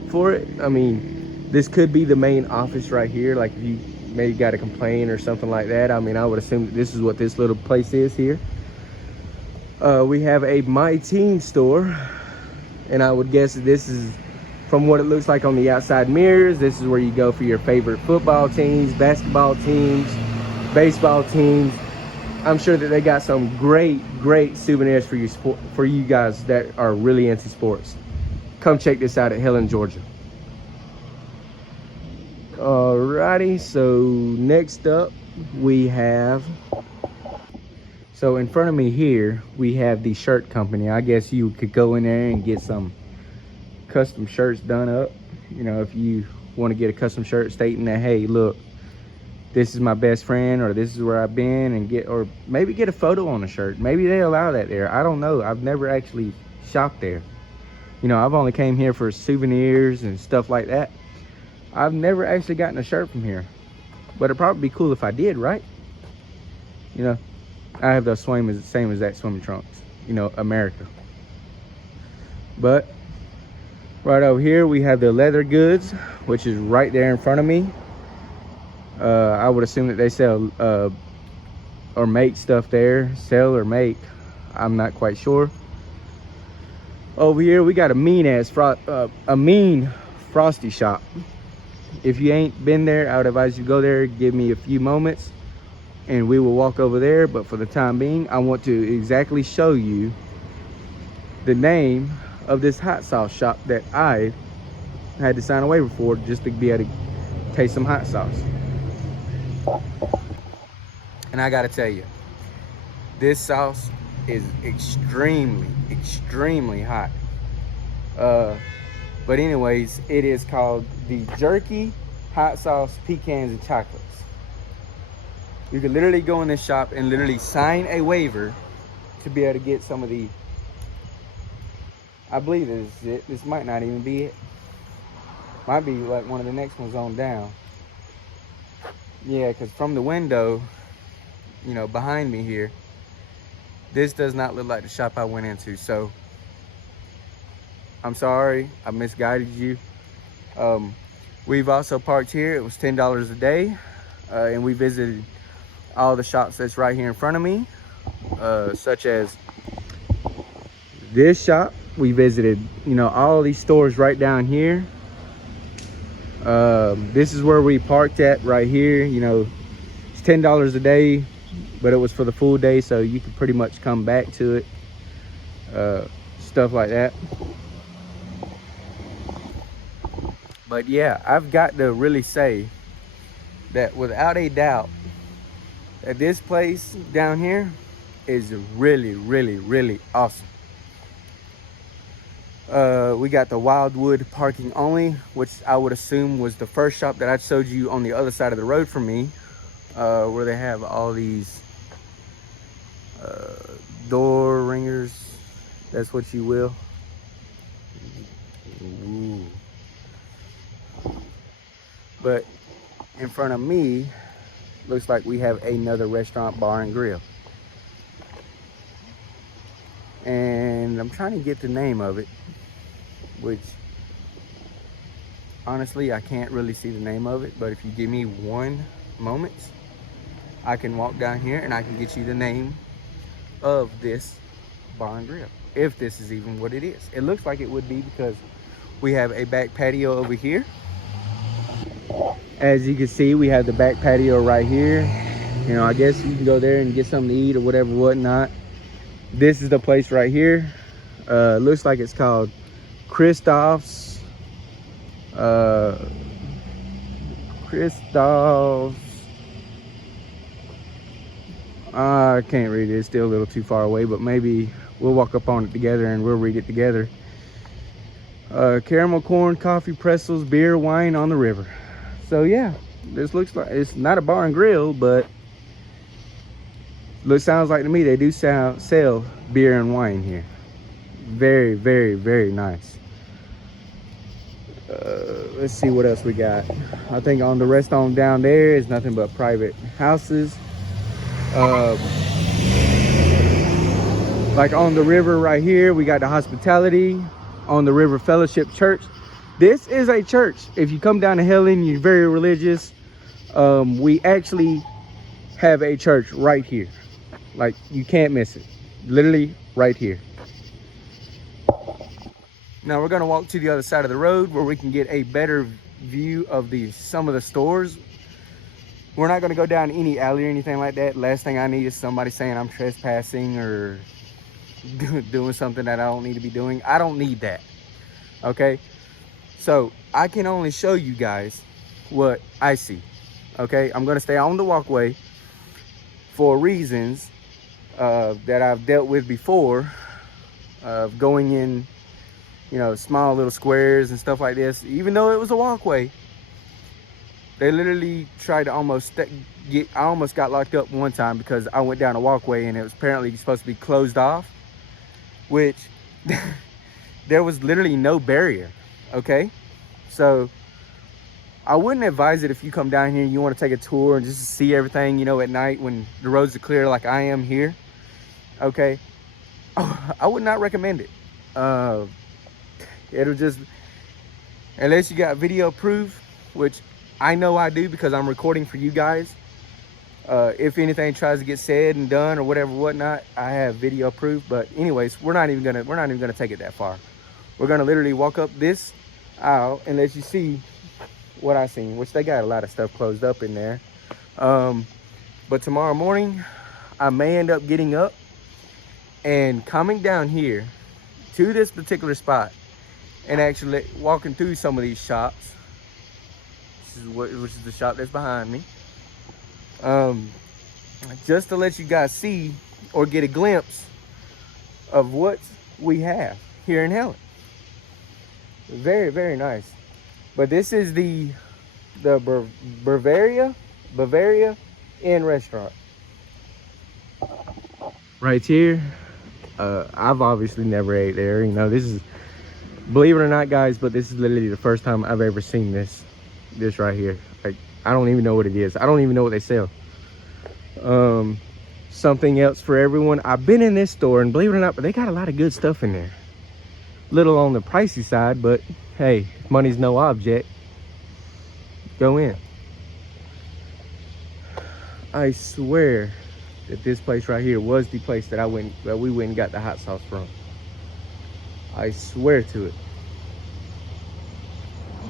for it. I mean, this could be the main office right here. Like if you maybe got a complaint or something like that. I mean, I would assume that this is what this little place is here. We have a My Team store, and I would guess that this is, from what it looks like on the outside mirrors, this is where you go for your favorite football teams, basketball teams, baseball teams. I'm sure that they got some great souvenirs for you guys that are really into sports. Come check this out at Helen, Georgia. Alrighty, so next up we have, so in front of me here we have the shirt company. I guess you could go in there and get some custom shirts done up. If you want to get a custom shirt stating that, hey, look, this is my best friend, or this is where I've been, and or maybe get a photo on the shirt. Maybe they allow that there. I don't know. I've never actually shopped there. I've only came here for souvenirs and stuff like that. I've never actually gotten a shirt from here, but it'd probably be cool if I did, right? I have the same exact swimming trunks, America. But right over here we have the leather goods, which is right there in front of me. I would assume that they sell or make stuff there. Sell or make, I'm not quite sure. Over here we got a mean frosty shop. If you ain't been there, I would advise you to go there. Give me a few moments and we will walk over there. But for the time being, I want to exactly show you the name of this hot sauce shop that I had to sign a waiver for, just to be able to taste some hot sauce. And I gotta tell you, this sauce is extremely hot. But anyways, it is called the Jerky Hot Sauce Pecans and Chocolates. You can literally go in this shop and literally sign a waiver to be able to get some of the, I believe this is it. This might not even be it. Might be like one of the next ones on down. Yeah, because from the window, you know, behind me here, this does not look like the shop I went into. So I'm sorry, I misguided you. We've also parked here. It was $10 a day. And we visited all the shops that's right here in front of me, such as this shop. We visited, you know, all these stores right down here. This is where we parked at right here. You know, it's $10 a day, but it was for the full day, so you can pretty much come back to it. Stuff like that. But yeah, I've got to really say that without a doubt that this place down here is really awesome. We got the Wildwood parking only, which I would assume was the first shop that I showed you on the other side of the road from me, where they have all these door ringers, that's what you will. Ooh. But in front of me, looks like we have another restaurant, bar and grill. And I'm trying to get the name of it, which honestly I can't really see the name of it, but if you give me one moment, I can walk down here and I can get you the name of this bar and grill, if this is even what it is. It looks like it would be, because we have a back patio over here. As you can see, we have the back patio right here. You know, I guess you can go there and get something to eat or whatever, whatnot. This is the place right here. Looks like it's called Christoph's. I can't read it. It's still a little too far away, but maybe we'll walk up on it together and we'll read it together. Caramel corn, coffee, pretzels, beer, wine on the river. So yeah, this looks like it's not a bar and grill, but sounds like to me they do sell beer and wine here. Very nice. Let's see what else we got. I think on the rest on down there is nothing but private houses. Like on the river right here, we got the hospitality on the River Fellowship Church. This is a church. If you come down to Helen, you're very religious. We actually have a church right here. Like, you can't miss it. Literally right here. Now we're gonna walk to the other side of the road where we can get a better view of some of the stores. We're not gonna go down any alley or anything like that. Last thing I need is somebody saying I'm trespassing or doing something that I don't need to be doing. I don't need that, okay? So I can only show you guys what I see, okay? I'm gonna stay on the walkway for reasons that I've dealt with before, of going in, you know, small little squares and stuff like this. Even though it was a walkway, they literally tried to I almost got locked up one time because I went down a walkway and it was apparently supposed to be closed off, which there was literally no barrier, okay? So I wouldn't advise it if you come down here and you want to take a tour and just see everything, you know, at night when the roads are clear like I am here, okay? I would not recommend it. It'll just, unless you got video proof, which I know I do because I'm recording for you guys. If anything tries to get said and done or whatever, whatnot, I have video proof. But anyways, we're not even gonna take it that far. We're gonna literally walk up this aisle and let you see what I seen, which they got a lot of stuff closed up in there. But tomorrow morning, I may end up getting up and coming down here to this particular spot and actually walking through some of these shops. Which is the shop that's behind me. Just to let you guys see or get a glimpse of what we have here in Helen. Very, very nice. But this is the Bavaria Inn restaurant. Right here. I've obviously never ate there. You know, this is, believe it or not, guys, but this is literally the first time I've ever seen this right here. Like, I don't even know what it is. I don't even know what they sell. Something else for everyone. I've been in this store, and believe it or not, but they got a lot of good stuff in there. Little on the pricey side, but hey, money's no object. Go in. I swear that this place right here was the place that we went and got the hot sauce from. I swear to it.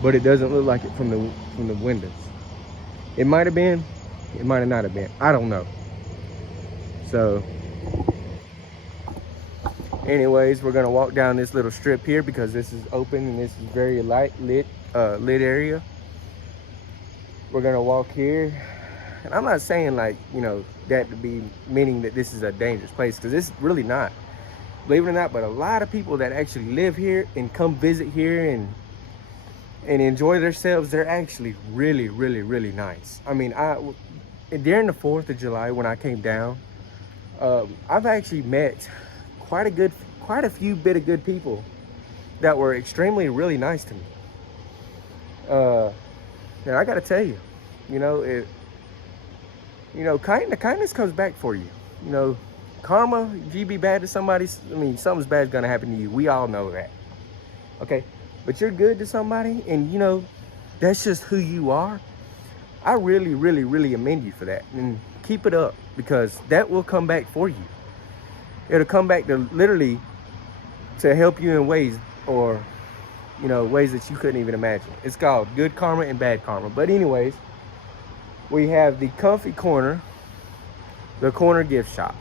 But it doesn't look like it from the windows. It might have been, it might have not have been. I don't know. So anyways, we're gonna walk down this little strip here because this is open and this is very lit area. We're gonna walk here. And I'm not saying, like, you know, that to be meaning that this is a dangerous place, because it's really not. Believe it or not, but a lot of people that actually live here and come visit here and enjoy themselves, they're actually really, really, really nice. I mean, during the 4th of July when I came down, I've actually met quite a few good people that were extremely really nice to me. And I gotta tell you, you know, kindness comes back for you. You know, karma, if you be bad to somebody, I mean, something's bad is gonna happen to you. We all know that. Okay, but you're good to somebody, and you know, that's just who you are. I really, really, really commend you for that, and keep it up, because that will come back for you. It'll come back to literally to help you in ways, or you know, ways that you couldn't even imagine. It's called good karma and bad karma. But anyways, we have the comfy corner, the corner gift shop.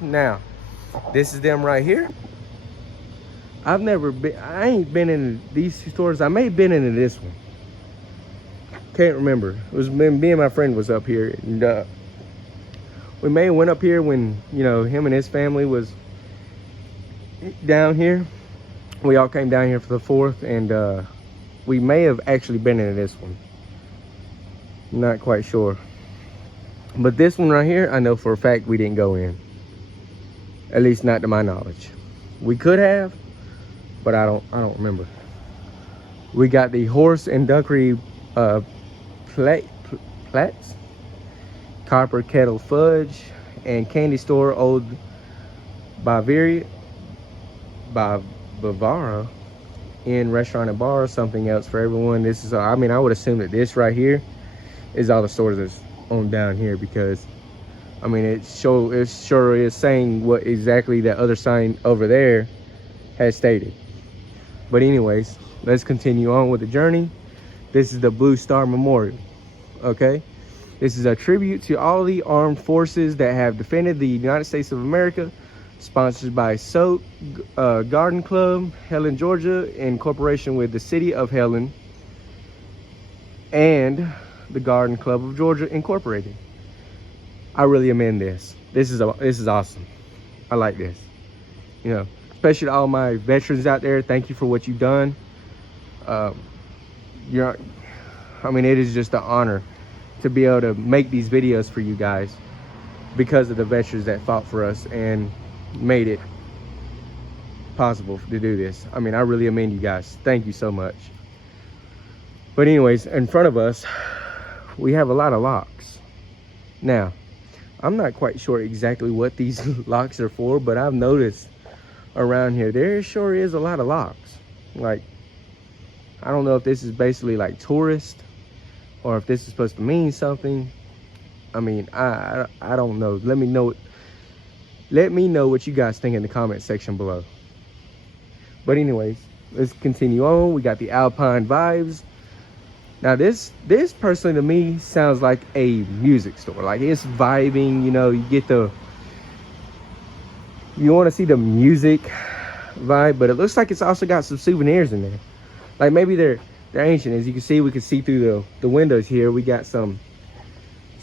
Now, this is them right here. I ain't been in these stores. I may have been into this one. Can't remember. It was when me and my friend was up here, and we may have went up here when, you know, him and his family was down here. We all came down here for the 4th, and we may have actually been into this one. Not quite sure. But this one right here, I know for a fact we didn't go in. At least not to my knowledge. We could have, but I don't remember. We got the horse and duckery plats, copper kettle fudge, and candy store Old Bavaria in restaurant and bar. Something else for everyone. This is, I mean, I would assume that this right here is all the stores that's on down here, because I mean, it sure is saying what exactly that other sign over there has stated. But anyways, let's continue on with the journey. This is the Blue Star Memorial. Okay, this is a tribute to all the armed forces that have defended the United States of America, sponsored by Soap Garden Club, Helen, Georgia, in cooperation with the city of Helen and the Garden Club of Georgia Incorporated. I really commend this. This is awesome. I like this. You know, especially to all my veterans out there. Thank you for what you've done. I mean, it is just an honor to be able to make these videos for you guys, because of the veterans that fought for us and made it possible to do this. I mean, I really commend you guys. Thank you so much. But anyways, in front of us, we have a lot of locks. Now, I'm not quite sure exactly what these locks are for, but I've noticed around here, there sure is a lot of locks. Like, I don't know if this is basically like tourist or if this is supposed to mean something. I mean, I don't know. Let me know what you guys think in the comment section below. But anyways, let's continue on. We got the Alpine vibes. Now this personally to me sounds like a music store. Like, it's vibing, you know, you want to see the music vibe, but it looks like it's also got some souvenirs in there. Like, maybe they're ancient. As you can see, we can see through the windows here. We got some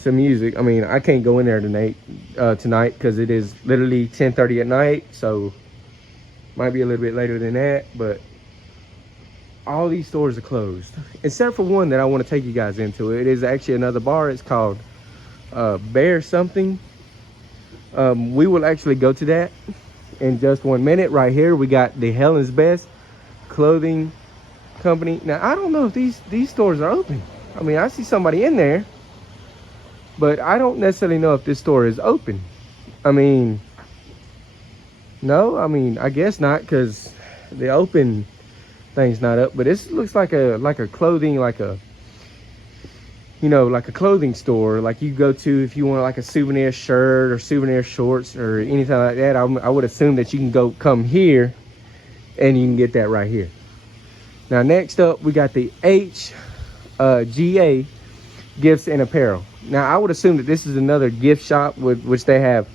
music. I mean, I can't go in there tonight because it is literally 10:30 at night, so might be a little bit later than that. But all these stores are closed except for one that I want to take you guys into. It is actually another bar. It's called Bear something. We will actually go to that in just 1 minute. Right here we got the Helen's Best clothing company. Now I don't know if these stores are open. I mean, I see somebody in there, but I don't necessarily know if this store is open. I mean, no, I mean, I guess not, because the open thing's not up. But this looks like a clothing, like a, you know, like a clothing store, like you go to if you want like a souvenir shirt or souvenir shorts or anything like that. I would assume that you can come here and you can get that right here. Now next up we got the HGA Gifts and Apparel. Now I would assume that this is another gift shop with which they have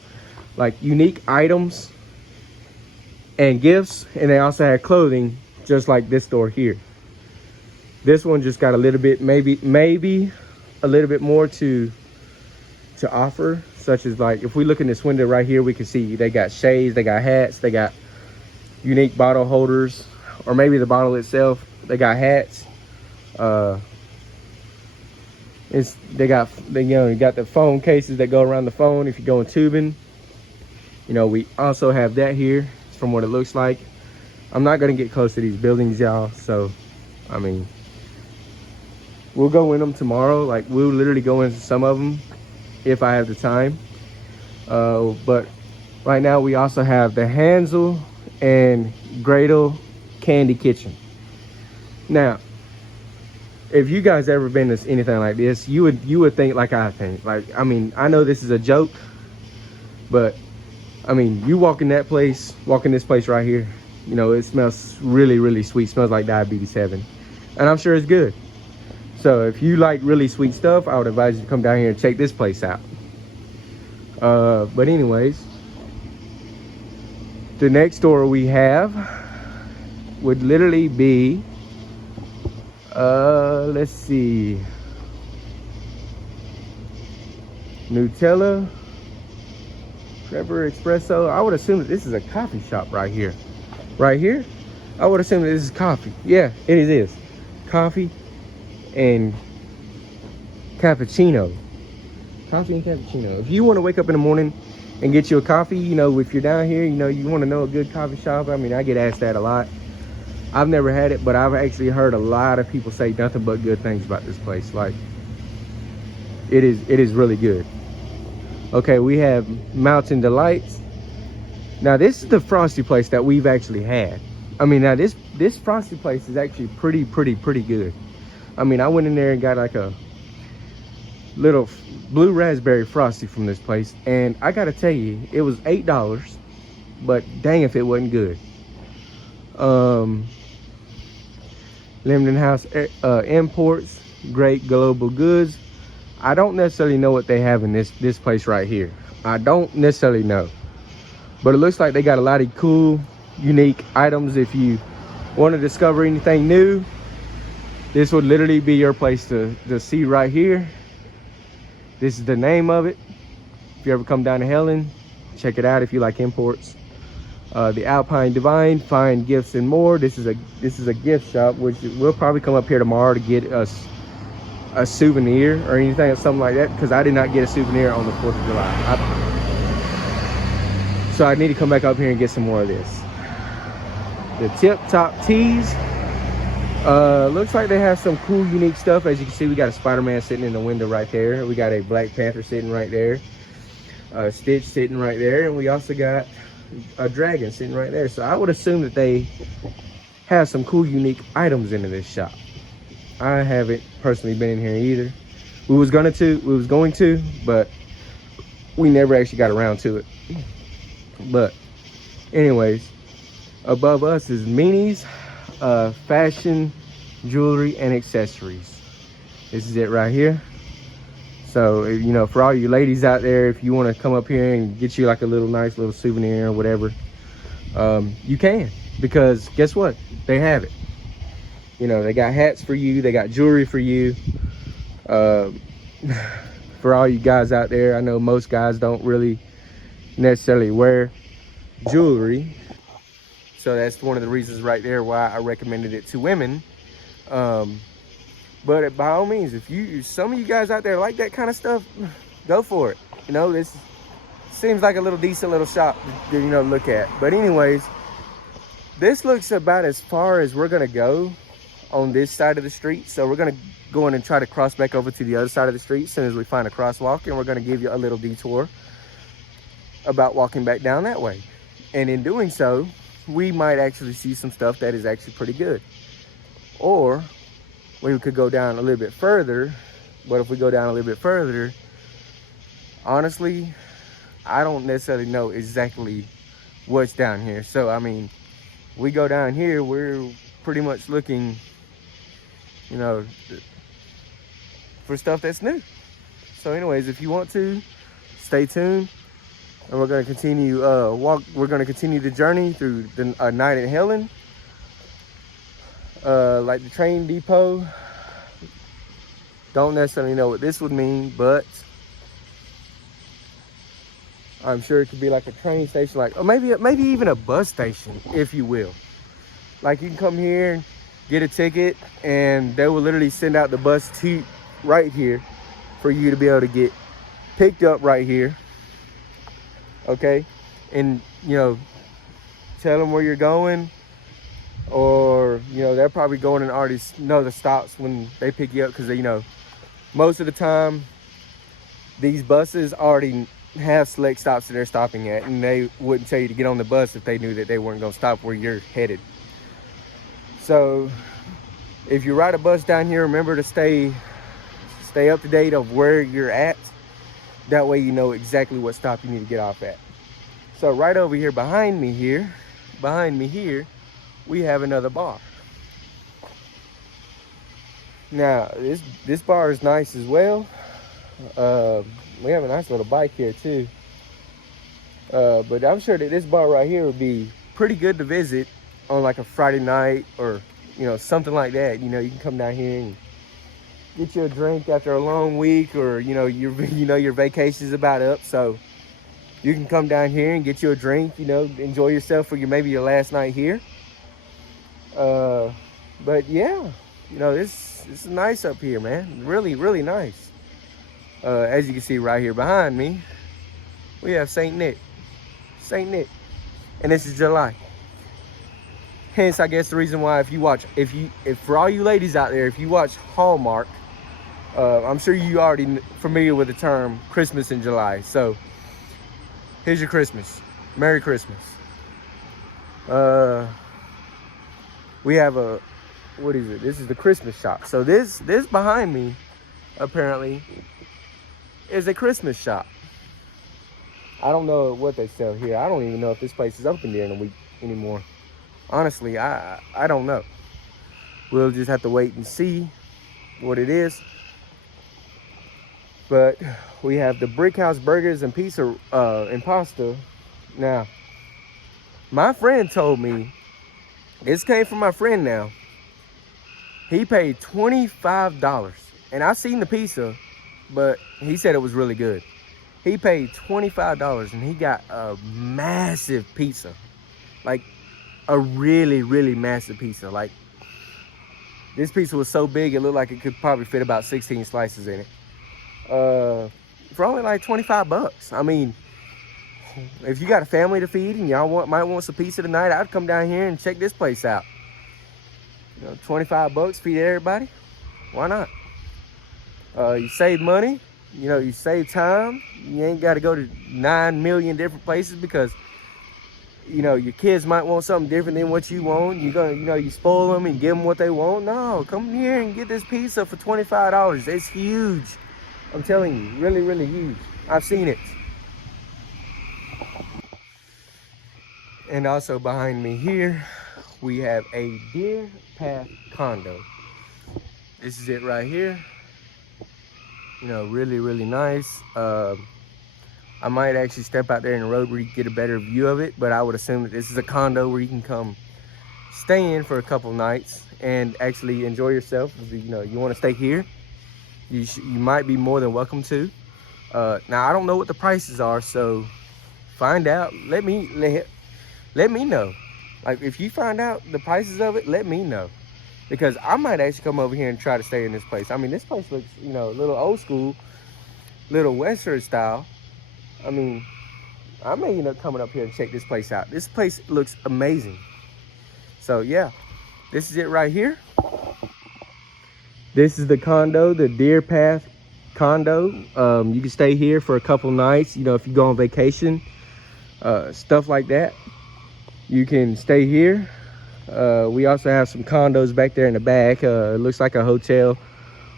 like unique items and gifts, and they also have clothing just like this store here. This one just got a little bit, maybe a little bit more to offer, such as, like, if we look in this window right here, we can see they got shades, they got hats, they got unique bottle holders, or maybe the bottle itself. They got hats. You got the phone cases that go around the phone if you're going tubing. You know, we also have that here from what it looks like. I'm not going to get close to these buildings, y'all, so I mean, we'll go in them tomorrow. Like, we'll literally go into some of them if I have the time. But right now we also have the Hansel and Gretel Candy Kitchen. Now, if you guys ever been to anything like this, you would think like I think. Like, I mean, I know this is a joke, but I mean, you walk in this place right here, you know, it smells really, really sweet. Smells like diabetes heaven, and I'm sure it's good. So if you like really sweet stuff, I would advise you to come down here and check this place out. But anyways, the next store we have would literally be, let's see, Nutella Trevor Espresso. I would assume that this is a coffee shop right here. Right here, I would assume that this is coffee. Yeah, it is. Coffee and cappuccino. Coffee and cappuccino. If you want to wake up in the morning and get you a coffee, you know, if you're down here, you know, you want to know a good coffee shop. I mean, I get asked that a lot. I've never had it, but I've actually heard a lot of people say nothing but good things about this place. Like, it is really good. Okay, we have Mountain Delights. Now this is the frosty place that we've actually had. I mean, now this frosty place is actually pretty good. I mean, I went in there and got like a little blue raspberry frosty from this place, and I gotta tell you, it was $8, but dang if it wasn't good. Linden House Imports, great global goods. I don't necessarily know what they have in this place right here. I don't necessarily know, but it looks like they got a lot of cool, unique items. If you want to discover anything new, this would literally be your place to see right here. This is the name of it. If you ever come down to Helen, check it out if you like imports. The Alpine Divine, fine gifts and more. This is a gift shop, which we'll probably come up here tomorrow to get us a souvenir or anything or something like that, because I did not get a souvenir on the 4th of July. So I need to come back up here and get some more of this. The Tip Top Tees. Looks like they have some cool, unique stuff. As you can see, we got a Spider-Man sitting in the window right there. We got a Black Panther sitting right there. Stitch sitting right there. And we also got a dragon sitting right there. So I would assume that they have some cool, unique items into this shop. I haven't personally been in here either. We was going to, but we never actually got around to it. But anyways, above us is Meanies, fashion, jewelry, and accessories. This is it right here. So, you know, for all you ladies out there, if you want to come up here and get you like a little nice little souvenir or whatever, you can, because guess what? They have it. You know, they got hats for you, they got jewelry for you. For all you guys out there, I know most guys don't really necessarily wear jewelry, so that's one of the reasons right there why I recommended it to women. But by all means, if some of you guys out there like that kind of stuff, go for it. You know, this seems like a little decent little shop to, you know, look at. But anyways, this looks about as far as we're gonna go on this side of the street. So we're gonna go in and try to cross back over to the other side of the street as soon as we find a crosswalk, and we're gonna give you a little detour about walking back down that way. And in doing so, we might actually see some stuff that is actually pretty good. Or we could go down a little bit further, but if we go down a little bit further, honestly, I don't necessarily know exactly what's down here. So I mean, we go down here, we're pretty much looking, you know, for stuff that's new. So anyways, if you want to, stay tuned, and we're going to continue we're going to continue the journey through the night at Helen. Like the train depot, don't necessarily know what this would mean, but I'm sure it could be like a train station, like, or maybe even a bus station, if you will. Like, you can come here and get a ticket, and they will literally send out the bus to right here for you to be able to get picked up right here. Okay, and you know, tell them where you're going, or you know, they're probably going and already know the stops when they pick you up, because you know, most of the time these buses already have select stops that they're stopping at, and they wouldn't tell you to get on the bus if they knew that they weren't going to stop where you're headed. So if you ride a bus down here, remember to stay up to date of where you're at. That way you know exactly what stop you need to get off at. So right over here behind me here, we have another bar. Now this bar is nice as well. We have a nice little bike here too. But I'm sure that this bar right here would be pretty good to visit on like a Friday night, or you know, something like that. You know, you can come down here and get you a drink after a long week, or you know, your vacation's about up, so you can come down here and get you a drink, you know, enjoy yourself for maybe your last night here. But yeah, you know, this is nice up here, man. Really nice. As you can see right here behind me, we have Saint Nick, and this is July. Hence, I guess the reason why, if for all you ladies out there, if you watch Hallmark, I'm sure you already familiar with the term Christmas in July. So here's your Christmas. Merry Christmas. We have what is it? This is the Christmas shop. So this behind me, apparently, is a Christmas shop. I don't know what they sell here. I don't even know if this place is open during the week anymore. Honestly, I don't know. We'll just have to wait and see what it is. But we have the Brick House burgers and pizza and pasta. Now, my friend told me, this came from my friend now, he paid $25, and I seen the pizza, but he said it was really good. He paid $25 and he got a massive pizza, like a really massive pizza. Like, this pizza was so big it looked like it could probably fit about 16 slices in it, for only like 25 bucks. I mean, if you got a family to feed and y'all might want some pizza tonight, I'd come down here and check this place out. You know, 25 bucks, feed everybody. Why not? You save money, you know, you save time. You ain't got to go to 9 million different places, because you know, your kids might want something different than what you want. You're gonna, you know, you spoil them and give them what they want. No, come here and get this pizza for $25. It's huge. I'm telling you, really, really huge. I've seen it. And also behind me here, we have a deer path condo. This is it right here. You know, really, really nice. I might actually step out there in the road where you get a better view of it, but I would assume that this is a condo where you can come stay in for a couple nights and actually enjoy yourself. If you know you want to stay here, you might be more than welcome to. Now I don't know what the prices are, so find out. Let me know. Like, if you find out the prices of it, let me know, because I might actually come over here and try to stay in this place. I mean, this place looks, you know, a little old school, little Western style. I mean, I may end up coming up here and check this place out. This place looks amazing. So yeah, this is it right here. This is the condo, the Deer Path condo. You can stay here for a couple nights, you know, if you go on vacation, stuff like that. You can stay here. We also have some condos back there in the back. It looks like a hotel,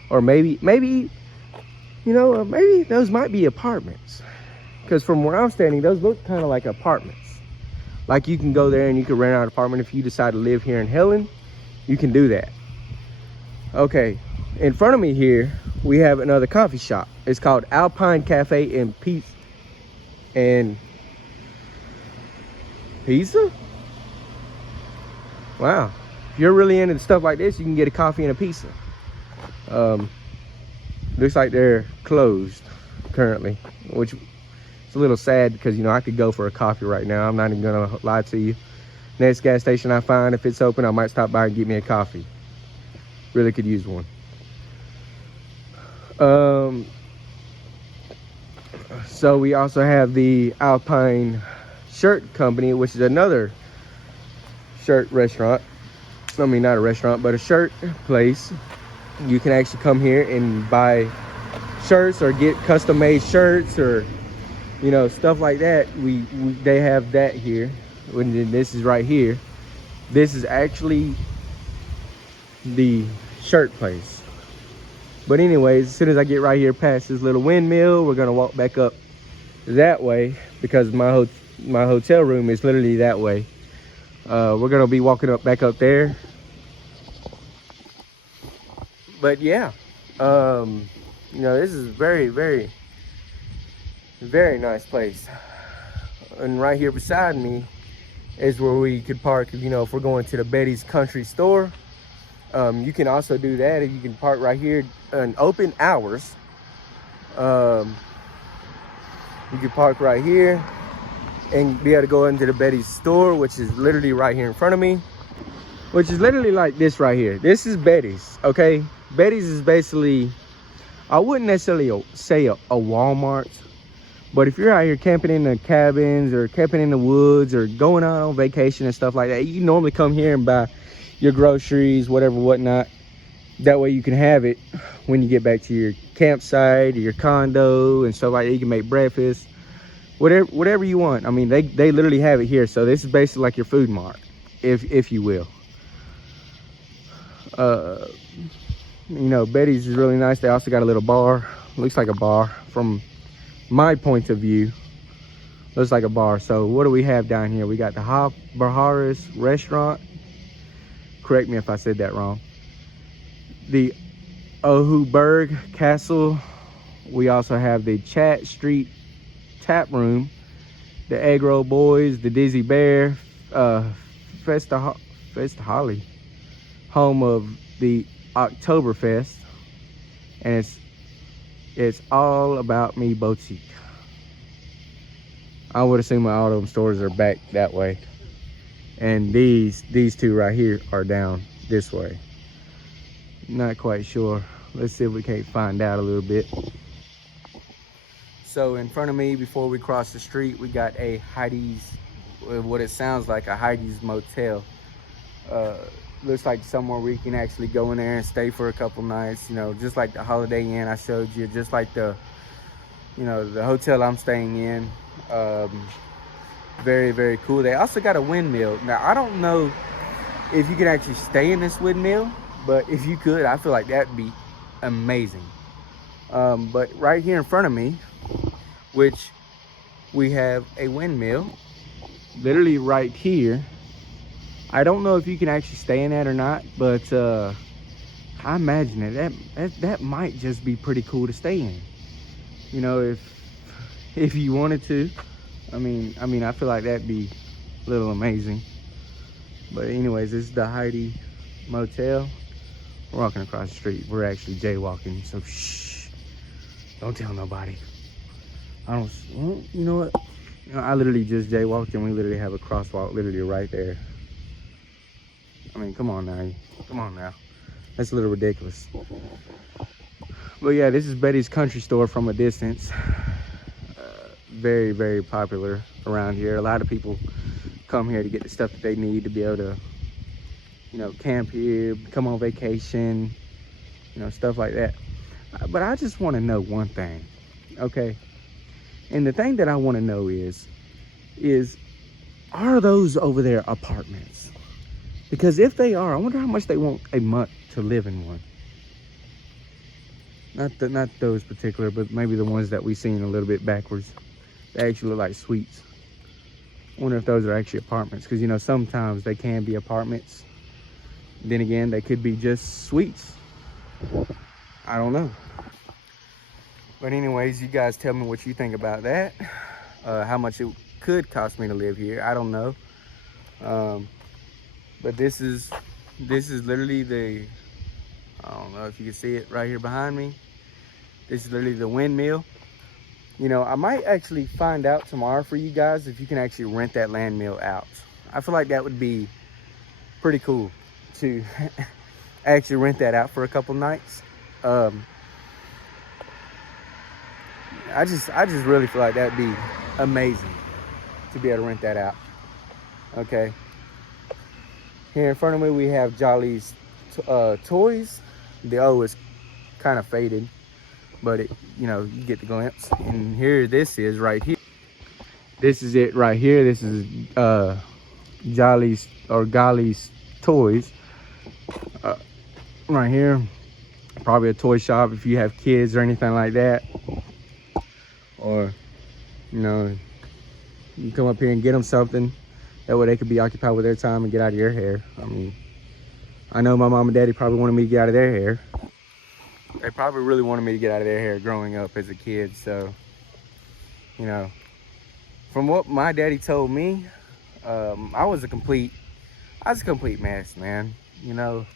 or maybe, you know, maybe those might be apartments. Because from where I'm standing, those look kind of like apartments. Like, you can go there and you can rent out an apartment. If you decide to live here in Helen, you can do that. Okay, in front of me here, we have another coffee shop. It's called Alpine Cafe and Pizza? Wow. If you're really into stuff like this, you can get a coffee and a pizza. Looks like they're closed currently, which it's a little sad, because, you know, I could go for a coffee right now. I'm not even gonna lie to you. Next gas station I find, if it's open, I might stop by and get me a coffee. Really could use one. So we also have the Alpine Shirt Company, which is another shirt restaurant. I mean, not a restaurant, but a shirt place. You can actually come here and buy shirts or get custom made shirts, or, you know, stuff like that. They have that here. When this is right here, this is actually the shirt place. But anyways, as soon as I get right here past this little windmill, we're gonna walk back up that way, because my hotel room is literally that way. We're gonna be walking back up there. But yeah, you know, this is very, very, very nice place. And right here beside me is where we could park, you know, if we're going to the Betty's Country Store. You can also do that, and you can park right here in open hours. You can park right here and be able to go into the Betty's store, which is literally right here in front of me, which is literally like this right here. This is Betty's, okay? Betty's is basically, I wouldn't necessarily say a Walmart, but if you're out here camping in the cabins or camping in the woods or going out on vacation and stuff like that, you normally come here and buy your groceries, whatever, whatnot. That way you can have it when you get back to your campsite or your condo and stuff like that. You can make breakfast, whatever you want. I mean, they literally have it here. So this is basically like your food mart, if you will. You know, Betty's is really nice. They also got a little bar. Looks like a bar from my point of view. Looks like a bar. So what do we have down here? We got the Baharis restaurant. Correct me if I said that wrong. The Ohuberg Castle. We also have the Chat Street Tap Room, the Egg Roll Boys, the Dizzy Bear, Festa Holly, home of the Oktoberfest, and it's all about me boutique. I would assume all of them stores are back that way, and these two right here are down this way. Not quite sure. Let's see if we can't find out a little bit. So in front of me, before we cross the street, we got a Heidi's, what it sounds like a Heidi's motel. Looks like somewhere where you can actually go in there and stay for a couple nights, you know, just like the Holiday Inn I showed you, just like the, you know, the hotel I'm staying in. Very, very cool. They also got a windmill. Now, I don't know if you can actually stay in this windmill, but if you could, I feel like that'd be amazing. But right here in front of me, which we have a windmill, literally right here. I don't know if you can actually stay in that or not, but I imagine that might just be pretty cool to stay in. You know, if you wanted to. I mean, I feel like that'd be a little amazing. But anyways, this is the Heidi Motel. We're walking across the street. We're actually jaywalking, so shh. Don't tell nobody. Well, you know what? You know, I literally just jaywalked and we literally have a crosswalk literally right there. I mean, come on now. Come on now. That's a little ridiculous. But yeah, this is Betty's Country Store from a distance. Very, very popular around here. A lot of people come here to get the stuff that they need to be able to, you know, camp here, come on vacation, you know, stuff like that. But I just want to know one thing, okay? And the thing that I want to know is are those over there apartments? Because if they are, I wonder how much they want a month to live in one. Not those particular, but maybe the ones that we seen a little bit backwards. They actually look like suites. I wonder if those are actually apartments, because you know sometimes they can be apartments. Then again, they could be just suites. I don't know. But anyways, you guys tell me what you think about that. How much it could cost me to live here, I don't know. But this is literally the, I don't know if you can see it right here behind me. This is literally the windmill. You know, I might actually find out tomorrow for you guys if you can actually rent that land mill out. I feel like that would be pretty cool to actually rent that out for a couple nights. I just really feel like that'd be amazing to be able to rent that out. Okay. Here in front of me we have Jolly's toys. The O is kind of faded, but it, you know, you get the glimpse. And here this is right here. This is it right here. This is Jolly's or Golly's toys. Right here. Probably a toy shop if you have kids or anything like that. Or, you know, you come up here and get them something. That way they could be occupied with their time and get out of your hair. I mean, I know my mom and daddy probably wanted me to get out of their hair. They probably really wanted me to get out of their hair growing up as a kid. So, you know, from what my daddy told me, I was a complete mess, man. You know,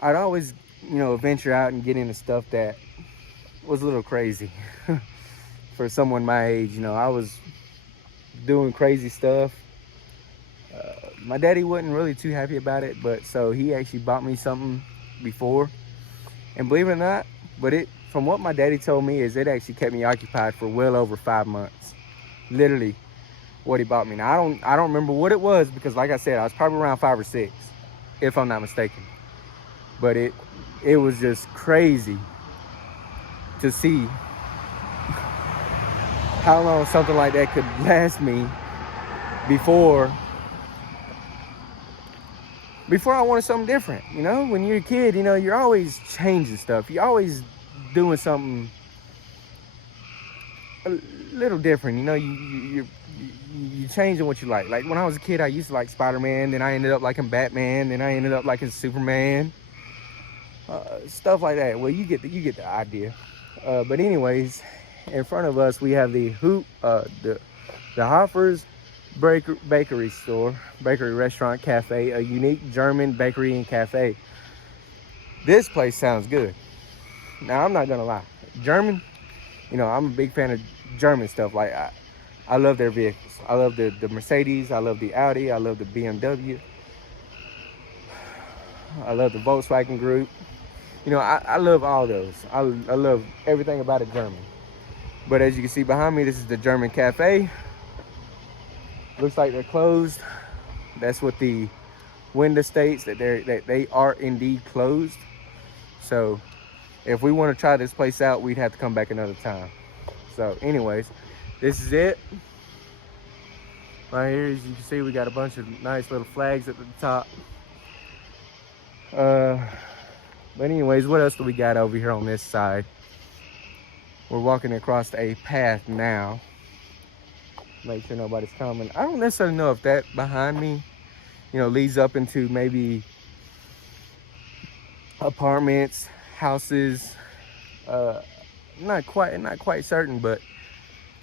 I'd always, you know, venture out and get into stuff that was a little crazy. For someone my age, you know, I was doing crazy stuff. My daddy wasn't really too happy about it, but so he actually bought me something before. And believe it or not, but from what my daddy told me is it actually kept me occupied for well over 5 months. Literally what he bought me. Now I don't remember what it was, because like I said, I was probably around 5 or 6, if I'm not mistaken. But it was just crazy to see how long something like that could last me before I wanted something different. You know, when you're a kid, you know, you're always changing stuff. You're always doing something a little different. You know, you're changing what you like. Like when I was a kid, I used to like Spider-Man. Then I ended up liking Batman. Then I ended up liking Superman. Stuff like that. Well, you get the idea. But anyways, in front of us we have the Hoffer's bakery restaurant cafe, a unique German bakery and cafe. This place sounds good. Now I'm not gonna lie, German, you know, I'm a big fan of German stuff. Like I love their vehicles. I love the Mercedes, I love the Audi, I love the BMW, I love the Volkswagen Group. You know, I love all those. I love everything about a German. But as you can see behind me, this is the German cafe. Looks like they're closed. That's what the window states, that they are indeed closed. So if we want to try this place out, we'd have to come back another time. So anyways, this is it. Right here, as you can see, we got a bunch of nice little flags at the top. But anyways, what else do we got over here on this side? We're walking across a path now. Make sure nobody's coming. I don't necessarily know if that behind me, leads up into maybe apartments, houses. Not quite certain, but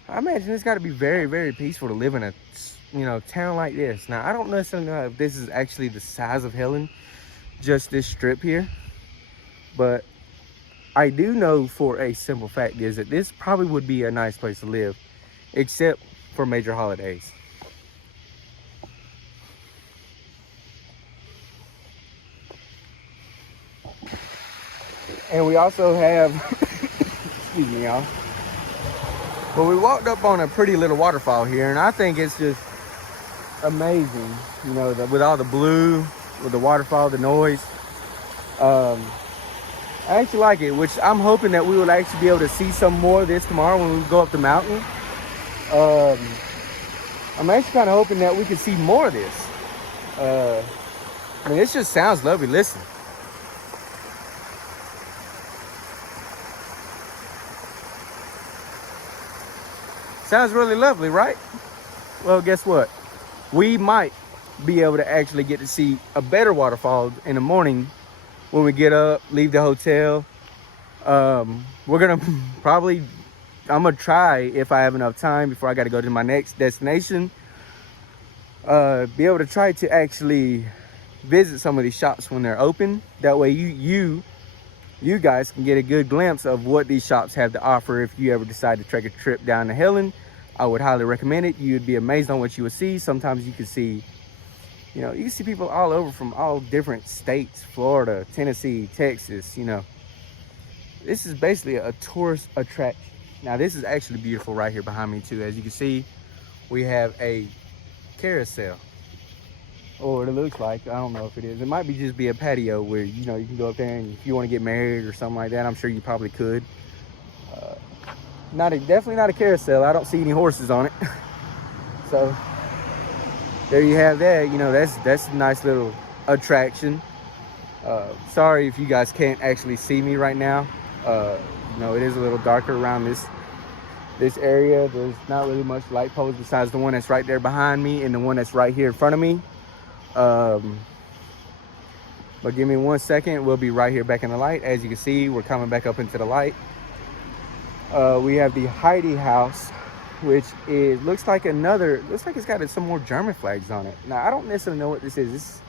I imagine it's got to be very, very peaceful to live in a town like this. Now, I don't necessarily know if this is actually the size of Helen, just this strip here, but I do know for a simple fact is that this probably would be a nice place to live, except for major holidays. And we also have excuse me, y'all. But we walked up on a pretty little waterfall here, and I think it's just amazing, with all the blue, with the waterfall, the noise. I actually like it, which I'm hoping that we will actually be able to see some more of this tomorrow when we go up the mountain. I'm actually kind of hoping that we can see more of this. I mean, it just sounds lovely. Listen. Sounds really lovely, right? Well, guess what? We might be able to actually get to see a better waterfall in the morning when we get up, leave the hotel. We're gonna I'm gonna try, if I have enough time before I gotta go to my next destination, be able to try to actually visit some of these shops when they're open. That way you guys can get a good glimpse of what these shops have to offer. If you ever decide to take a trip down to Helen, I would highly recommend it. You'd be amazed on what you would see. Sometimes you can see, you can see people all over from all different states, Florida, Tennessee, Texas, This is basically a tourist attraction. Now, this is actually beautiful right here behind me too. As you can see, we have a carousel. Or it looks like, I don't know if it is. It might just be a patio where, you can go up there, and if you want to get married or something like that, I'm sure you probably could. Definitely not a carousel. I don't see any horses on it. So there you have that. That's a nice little attraction. Sorry if you guys can't actually see me right now. It is a little darker around this area. There's not really much light poles besides the one that's right there behind me and the one that's right here in front of me. But give me 1 second, we'll be right here back in the light. As you can see, we're coming back up into the light. We have the Heidi house, which looks like it's got some more German flags on it. Now, I don't necessarily know what this is. This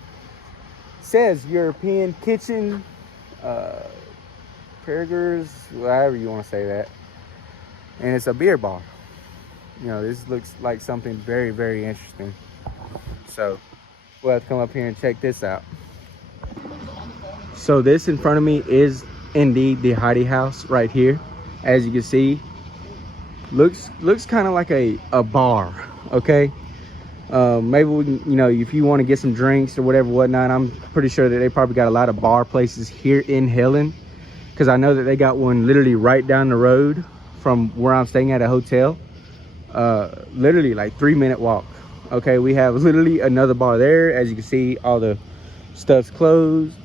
says European kitchen, burgers, however you want to say that. And it's a beer bar. This looks like something very, very interesting. So we'll have to come up here and check this out. So this in front of me is indeed the Heidi house right here. As you can see, looks kind of like a bar. Okay, maybe we can, if you want to get some drinks or whatnot. I'm pretty sure that they probably got a lot of bar places here in Helen, because I know that they got one literally right down the road from where I'm staying at a hotel. Literally like 3-minute walk. Okay, we have literally another bar there. As you can see, all the stuff's closed.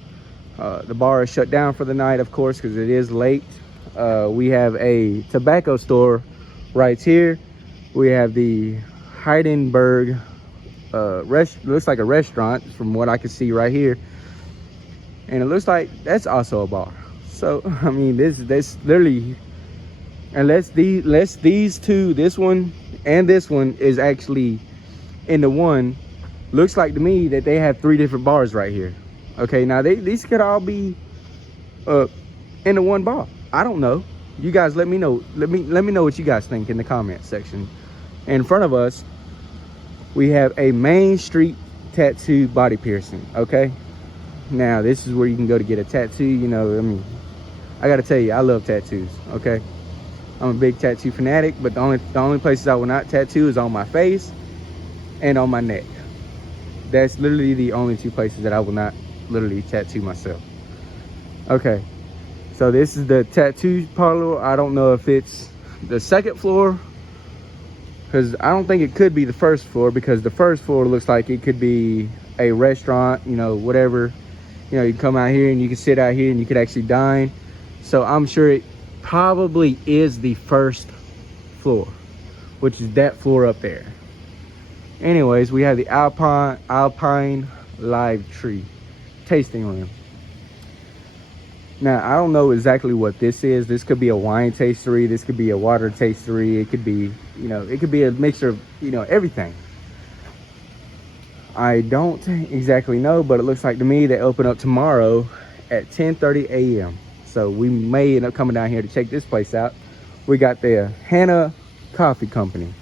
The bar is shut down for the night, of course, because it is late. We have a tobacco store right here. We have the Heidenberg looks like a restaurant from what I can see right here, and it looks like that's also a bar. So I mean, this literally, unless these two, this one and this one, is actually in the one, looks like to me that they have 3 different bars right here. Okay, now these could all be in the one bar. I don't know. You guys let me know. Let me know what you guys think in the comment section. In front of us, we have a Main Street tattoo body piercing. Okay, now this is where you can go to get a tattoo. I gotta tell you, I love tattoos. Okay, I'm a big tattoo fanatic, but the only places I will not tattoo is on my face and on my neck. That's literally the only 2 places that I will not literally tattoo myself. Okay, so this is the tattoo parlor. I don't know if it's the 2nd floor because I don't think it could be the first floor, because the first floor looks like it could be a restaurant, you know, whatever. You know, you come out here and you can sit out here and you could actually dine. So I'm sure it probably is the first floor, which is that floor up there. Anyways, we have the Alpine live tree tasting room. Now, I don't know exactly what this is. This could be a wine tastery. This could be a water tastery. It could be, you know, it could be a mixture of, you know, everything. I don't exactly know, but it looks like to me they open up tomorrow at 10:30 a.m. So we may end up coming down here to check this place out. We got the Hannah Coffee Company,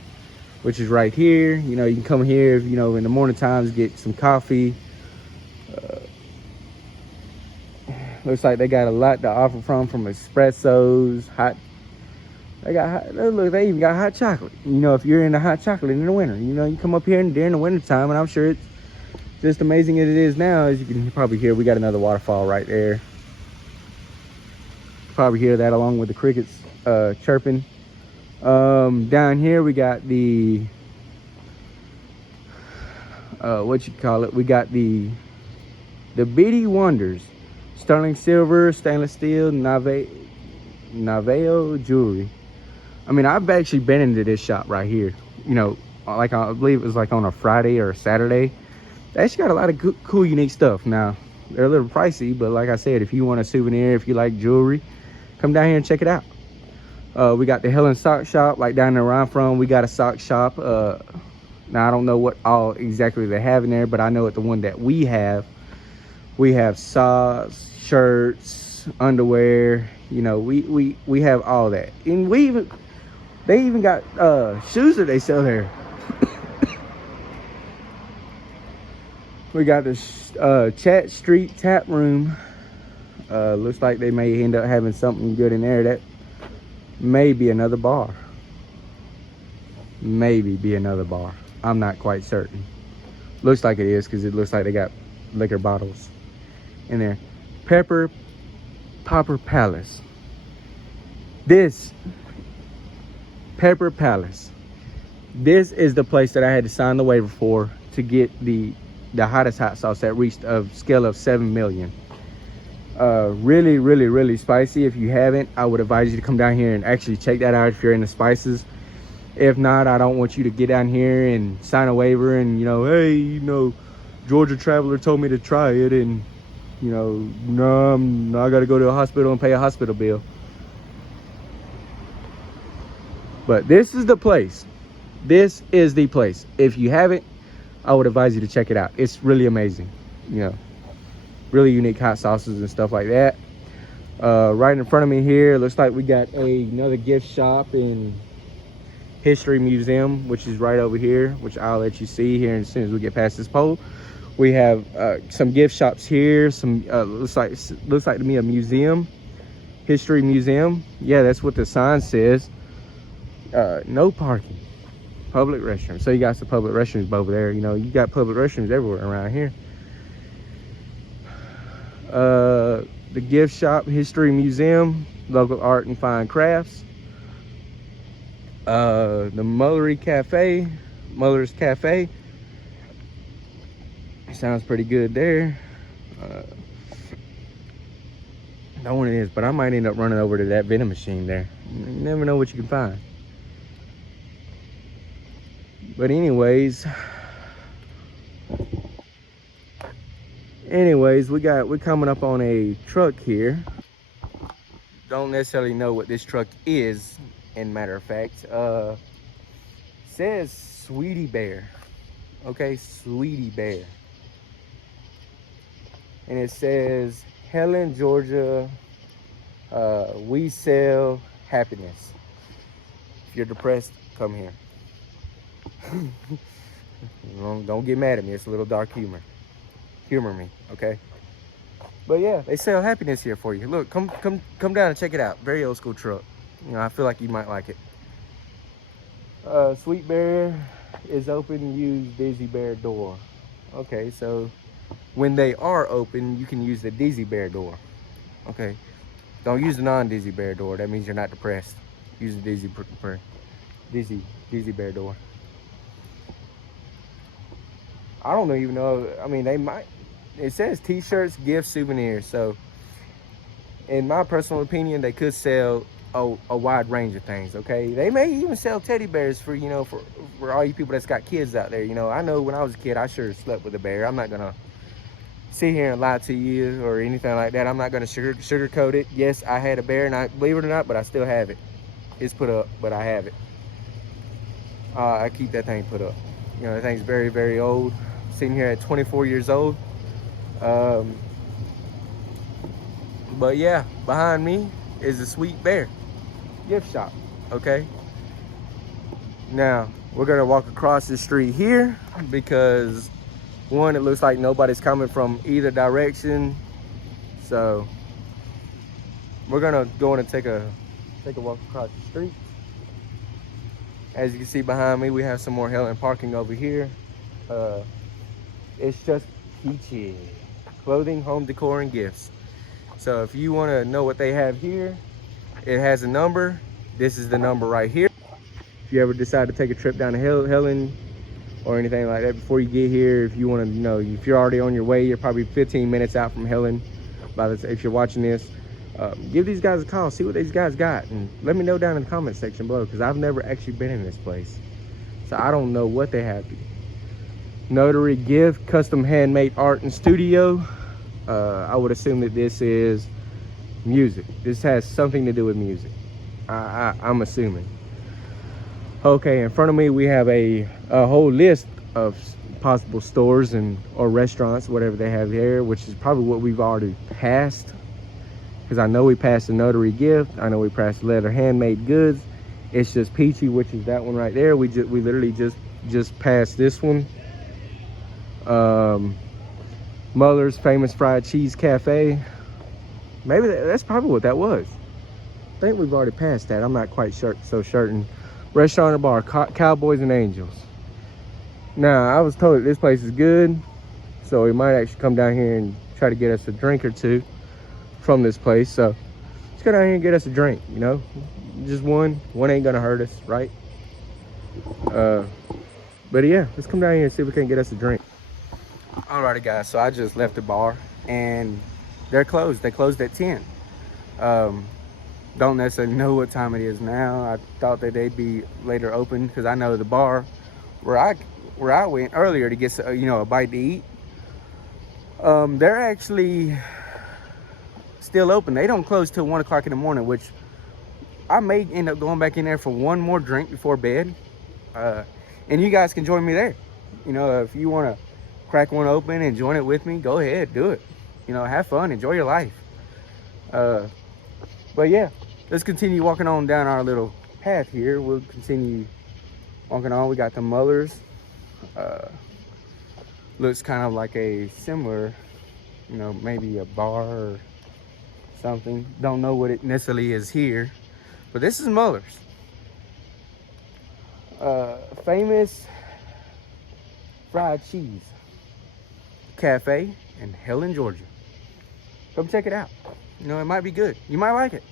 which is right here. You know, you can come here, you know, in the morning times, get some coffee. Looks like they got a lot to offer from espressos, hot. They got hot, look, they even got hot chocolate. You know, if you're into hot chocolate in the winter, you know, you come up here and during the winter time, and I'm sure it's just amazing as it is now. As you can probably hear, we got another waterfall right there. Probably hear that along with the crickets chirping. Down here we got the what you call it? We got the Bitty Wonders, sterling silver, stainless steel, Naveo jewelry. I mean, I've actually been into this shop right here. You know, like I believe it was like on a Friday or a Saturday. They actually got a lot of good, cool, unique stuff. Now, they're a little pricey, but like I said, if you want a souvenir, if you like jewelry, come down here and check it out. We got the Helen sock shop, like down there where I'm from. We got a sock shop. Now, I don't know what all exactly they have in there, but I know at the one that we have socks, shirts, underwear. You know, we have all that, and they even got shoes that they sell there. We got this Chat Street Tap Room. Looks like they may end up having something good in there. That may be another bar. Maybe be another bar. I'm not quite certain. Looks like it is, because it looks like they got liquor bottles in there. Pepper Palace. This Pepper Palace. This is the place that I had to sign the waiver for to get the hottest hot sauce that reached a scale of 7 million. Really, really, really spicy. If you haven't, I would advise you to come down here and actually check that out if you're into spices. If not, I don't want you to get down here and sign a waiver and, you know, hey, you know, Georgia Traveler told me to try it, and, you know, no, I gotta go to a hospital and pay a hospital bill. But this is the place. This is the place. If you haven't, I would advise you to check it out. It's really amazing. You know, really unique hot sauces and stuff like that. Right in front of me here, looks like we got another gift shop in History Museum, which is right over here, which I'll let you see here as soon as we get past this pole. We have some gift shops here. Some looks like to me a museum, History Museum. Yeah, that's what the sign says. No parking, public restrooms. So you got some public restrooms over there. You know, you got public restrooms everywhere around here. The gift shop, History Museum, local art and fine crafts. The Muller's Cafe. Sounds pretty good there. Know what it is, but I might end up running over to that vending machine there. You never know what you can find. But anyways, we're coming up on a truck here. Don't necessarily know what this truck is, in matter of fact. Says Sweetie Bear. Okay, Sweetie Bear. And it says, Helen, Georgia, we sell happiness. If you're depressed, come here. Don't get mad at me. It's a little dark humor. Humor me, okay? But yeah, they sell happiness here for you. Look, come down and check it out. Very old school truck. You know, I feel like you might like it. Sweet Bear is open. Use Dizzy Bear door. Okay, so when they are open, you can use the Dizzy Bear door. Okay, don't use the non-Dizzy Bear door. That means you're not depressed. Use the Dizzy Bear door. I don't even know. I mean, they might. It says t-shirts, gifts, souvenirs. So, in my personal opinion, they could sell a wide range of things. Okay, they may even sell teddy bears for, you know, for all you people that's got kids out there. You know, I know when I was a kid, I sure slept with a bear. I'm not gonna sit here and lie to you or anything like that. I'm not gonna sugarcoat it. Yes, I had a bear, and I believe it or not, but I still have it. It's put up, but I have it. I keep that thing put up. You know, that thing's very, very old. Sitting here at 24 years old. But yeah, behind me is a Sweet Bear gift shop. Okay. Now we're gonna walk across the street here because one, it looks like nobody's coming from either direction. So we're gonna go in and take a walk across the street. As you can see behind me, we have some more Helen parking over here. It's just peachy. Clothing, home decor, and gifts. So if you want to know what they have here, it has a number. This is the number right here. If you ever decide to take a trip down to Helen or anything like that, before you get here, if you want to know, if you're already on your way, you're probably 15 minutes out from Helen. If you're watching this, give these guys a call, see what these guys got, and let me know down in the comment section below, because I've never actually been in this place, so I don't know what they have. Notary, gift, custom handmade art and studio. I would assume that this is music. This has something to do with music. I'm assuming. Okay, in front of me we have a whole list of possible stores or restaurants, whatever they have here, which is probably what we've already passed. Because I know we passed the notary gift. I know we passed leather handmade goods. It's just peachy, which is that one right there. We literally just passed this one. Muller's Famous Fried Cheese Cafe. Maybe that's probably what that was. I think we've already passed that. I'm not quite so certain. Restaurant or bar, Cowboys and Angels. Now, I was told that this place is good, so we might actually come down here and try to get us a drink or two from this place. So let's go down here and get us a drink, you know, just one ain't gonna hurt us, right? But yeah, let's come down here and see if we can get us a drink. Alrighty guys, so I just left the bar and they're closed. They closed at 10. Don't necessarily know what time it is now. I thought that they'd be later open, because I know the bar where I went earlier to get, you know, a bite to eat, they're actually still open. They don't close till 1 o'clock in the morning, which I may end up going back in there for one more drink before bed. And you guys can join me there. You know, if you want to crack one open and join it with me, go ahead, do it. You know, have fun, enjoy your life. But yeah, let's continue walking on down our little path here. We'll continue walking on. We got the Mullers. Looks kind of like a similar, you know, maybe a bar or something. Don't know what it necessarily is here, but this is Muller's. Famous Fried Cheese Cafe in Helen, Georgia. Come check it out. You know, it might be good. You might like it.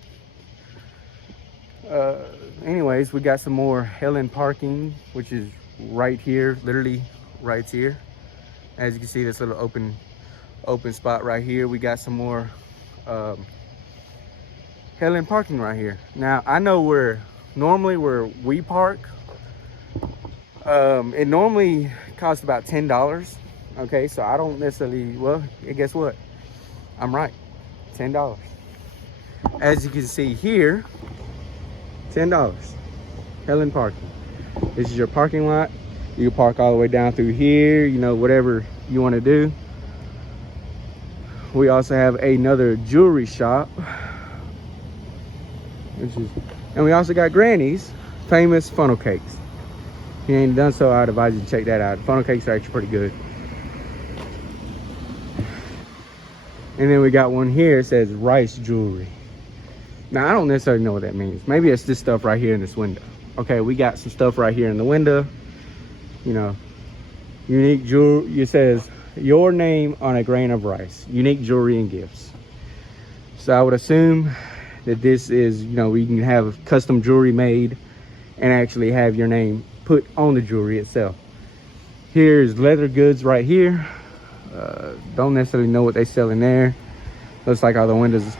Anyways, we got some more Helen parking, which is right here, literally right here. As you can see, this little open spot right here. We got some more Helen parking right here. Now, I know where we park, it normally costs about $10. Okay, so I don't necessarily, well, guess what? I'm right, $10. As you can see here, $10, Helen parking. This is your parking lot. You can park all the way down through here, you know, whatever you want to do. We also have another jewelry shop, and we also got Granny's Famous Funnel Cakes. If you ain't done so, I'd advise you to check that out. Funnel cakes are actually pretty good. And then we got one here, it says Rice Jewelry. Now, I don't necessarily know what that means. Maybe it's this stuff right here in this window. Okay, we got some stuff right here in the window. You know, unique jewelry. It says, your name on a grain of rice. Unique jewelry and gifts. So I would assume that this is, you know, we can have custom jewelry made and actually have your name put on the jewelry itself. Here's leather goods right here. Don't necessarily know what they sell in there. Looks like all the windows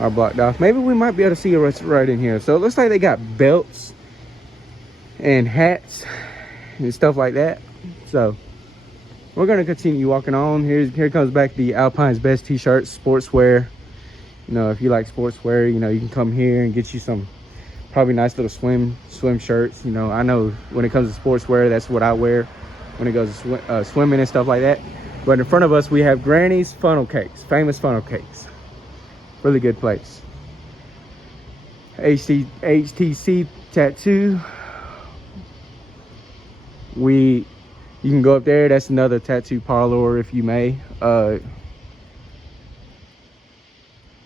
are blocked off. Maybe we might be able to see it right in here. So it looks like they got belts and hats and stuff like that. So we're gonna continue walking on. Here comes back the Alpine's best t-shirts, sportswear. You know, if you like sportswear, you know, you can come here and get you some probably nice little swim shirts. You know, I know when it comes to sportswear, that's what I wear when it goes to swimming and stuff like that. But in front of us, we have Granny's funnel cakes, famous funnel cakes. Really good place. HTC tattoo. You can go up there. That's another tattoo parlor, if you may. And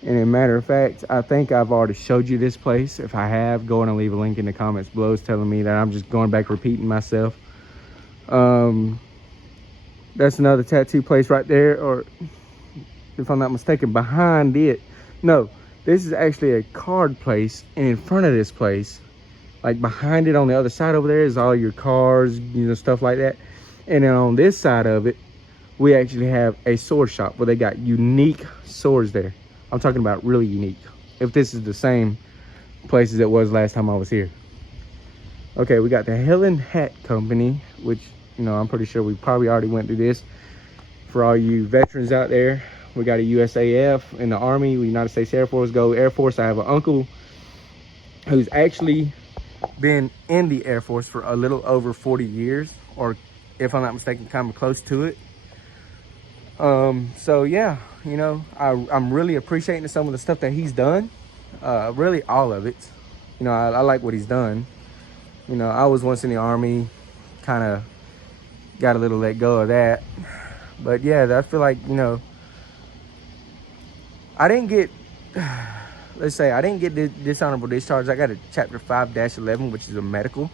a matter of fact, I think I've already showed you this place. If I have, go and leave a link in the comments below. It's telling me that I'm just going back repeating myself. That's another tattoo place right there, or if I'm not mistaken, behind it. No, this is actually a card place, and in front of this place, like behind it on the other side over there, is all your cars, you know, stuff like that. And then on this side of it, we actually have a sword shop where they got unique swords there. I'm talking about really unique. If this is the same place as it was last time I was here. Okay, we got the Helen Hat Company, which, you know, I'm pretty sure we probably already went through this. For all you veterans out there, we got a USAF in the Army, United States Air Force, Go Air Force. I have an uncle who's actually been in the Air Force for a little over 40 years, or if I'm not mistaken, kind of close to it. So yeah, you know, I'm really appreciating some of the stuff that he's done. Really all of it. You know, I like what he's done. You know, I was once in the Army, kind of got a little let go of that. But yeah, I feel like, you know, I didn't get, let's say I didn't get the dishonorable discharge. I got a chapter 5-11, which is a medical.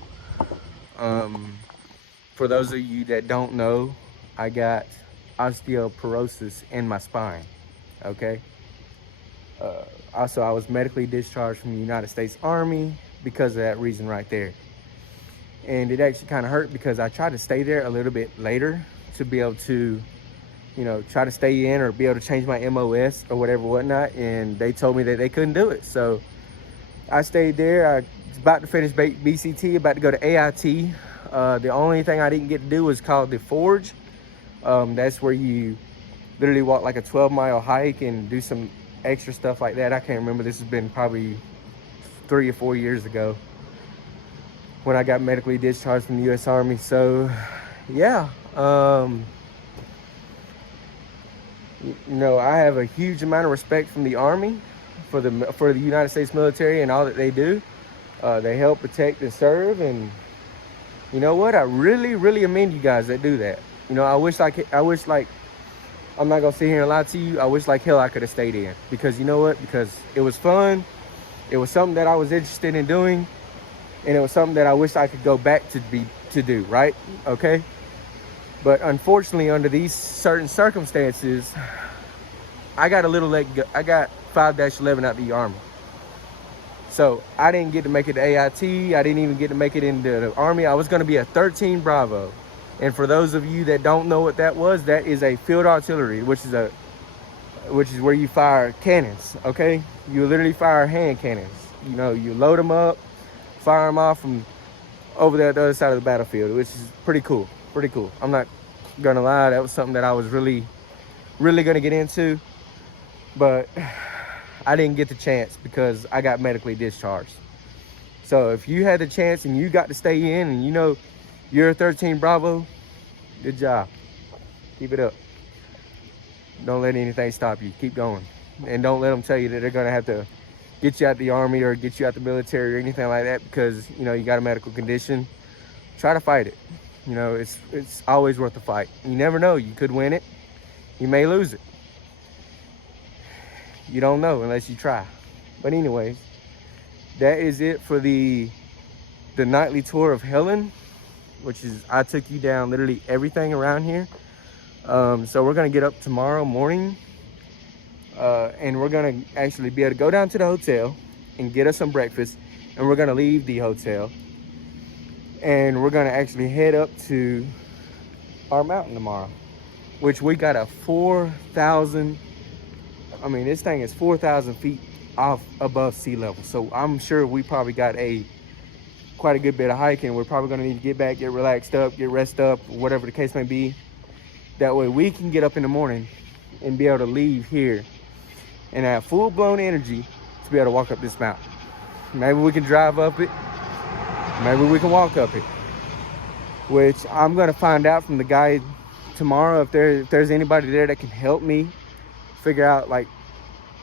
For those of you that don't know, I got osteoporosis in my spine, okay? Also, I was medically discharged from the United States Army because of that reason right there. And it actually kind of hurt because I tried to stay there a little bit later to be able to, you know, try to stay in or be able to change my MOS or whatever, whatnot. And they told me that they couldn't do it. So I stayed there. I was about to finish BCT, about to go to AIT. The only thing I didn't get to do was called the Forge. That's where you literally walk like a 12-mile hike and do some extra stuff like that. I can't remember. This has been probably 3 or 4 years ago when I got medically discharged from the U.S. Army. So yeah, you know, I have a huge amount of respect from the Army for the United States military and all that they do. They help protect and serve, and you know what? I really commend you guys that do that. You know, I wish like I'm not gonna sit here and lie to you. I wish like hell I could have stayed in, because you know what? Because it was fun. It was something that I was interested in doing, and it was something that I wish I could go back to do, right? Okay. But unfortunately, under these certain circumstances, I got a little let go. I got 5-11 out the Army. So I didn't get to make it to AIT. I didn't even get to make it into the Army. I was going to be a 13 Bravo. And for those of you that don't know what that was, that is a field artillery, which is where you fire cannons, okay? You literally fire hand cannons. You know, you load them up, fire them off from over there at the other side of the battlefield, which is pretty cool. Pretty cool. I'm not gonna lie, that was something that I was really gonna get into, but I didn't get the chance because I got medically discharged. So if you had the chance and you got to stay in, and you know you're a 13 Bravo, good job. Keep it up. Don't let anything stop you. Keep going. And don't let them tell you that they're gonna have to get you out the Army or get you out the military or anything like that because, you know, you got a medical condition. Try to fight it. You know, it's always worth the fight. You never know. You could win it. You may lose it. You don't know unless you try. But anyways, that is it for the nightly tour of Helen, which is, I took you down literally everything around here. So we're going to get up tomorrow morning. And we're going to actually be able to go down to the hotel and get us some breakfast. And we're going to leave the hotel And we're gonna actually head up to our mountain tomorrow, which we got a 4,000, I mean, this thing is 4,000 feet off above sea level. So I'm sure we probably got quite a good bit of hiking. We're probably gonna need to get back, get relaxed up, get rest up, whatever the case may be. That way we can get up in the morning and be able to leave here and have full-blown energy to be able to walk up this mountain. Maybe we can drive up it, maybe we can walk up it, which I'm gonna find out from the guy tomorrow if there's anybody there that can help me figure out, like,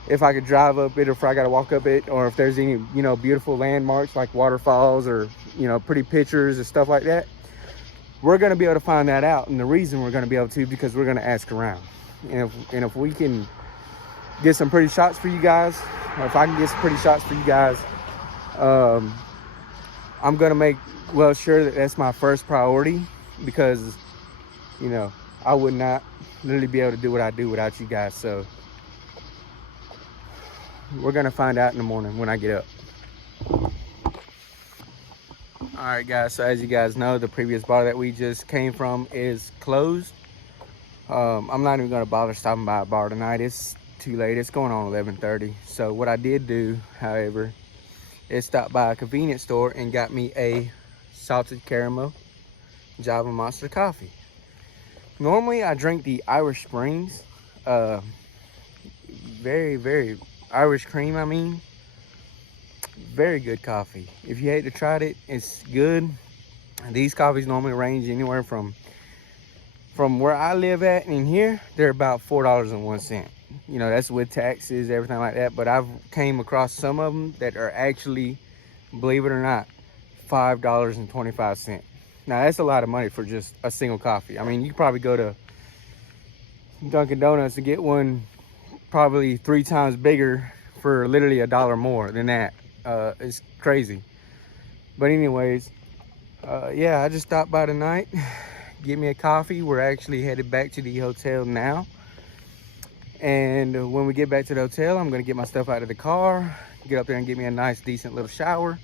if I could drive up it or if I gotta walk up it, or if there's any, you know, beautiful landmarks like waterfalls or, you know, pretty pictures and stuff like that. We're gonna be able to find that out, and the reason we're gonna be able to, because we're gonna ask around. And if we can get some pretty shots for you guys, or if I can get some pretty shots for you guys, I'm gonna make sure that that's my first priority, because, you know, I would not literally be able to do what I do without you guys. So we're gonna find out in the morning when I get up. All right, guys, so as you guys know, the previous bar that we just came from is closed. I'm not even gonna bother stopping by a bar tonight. It's too late. It's going on 11:30. So what I did do, however, is stop by a convenience store and got me a salted caramel Java Monster coffee. Normally I drink the Irish Springs, very Irish cream, I mean, very good coffee. If you hate to try it, it's good. These coffees normally range anywhere from where I live at and here, they're about $4.01. You know, that's with taxes, everything like that. But I've came across some of them that are actually, believe it or not, $5.25. Now that's a lot of money for just a single coffee. I mean, you could probably go to Dunkin' Donuts and get one probably 3 times bigger for literally $1 more than that. It's crazy. But anyways, yeah, I just stopped by tonight, get me a coffee. We're actually headed back to the hotel now. And when we get back to the hotel, I'm gonna get my stuff out of the car, get up there and get me a nice, decent little shower.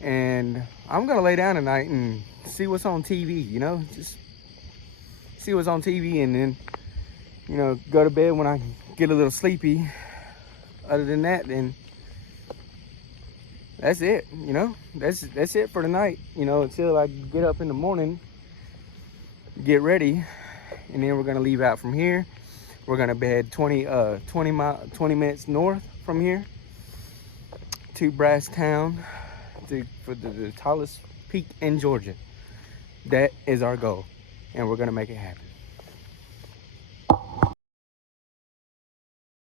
And I'm gonna lay down tonight and see what's on TV, you know, just see what's on TV, and then, you know, go to bed when I get a little sleepy. Other than that, then that's it, you know, that's it for tonight, you know, until I get up in the morning, get ready, and then we're gonna leave out from here. We're gonna head 20 minutes north from here to Brasstown for the tallest peak in Georgia. That is our goal, and we're gonna make it happen.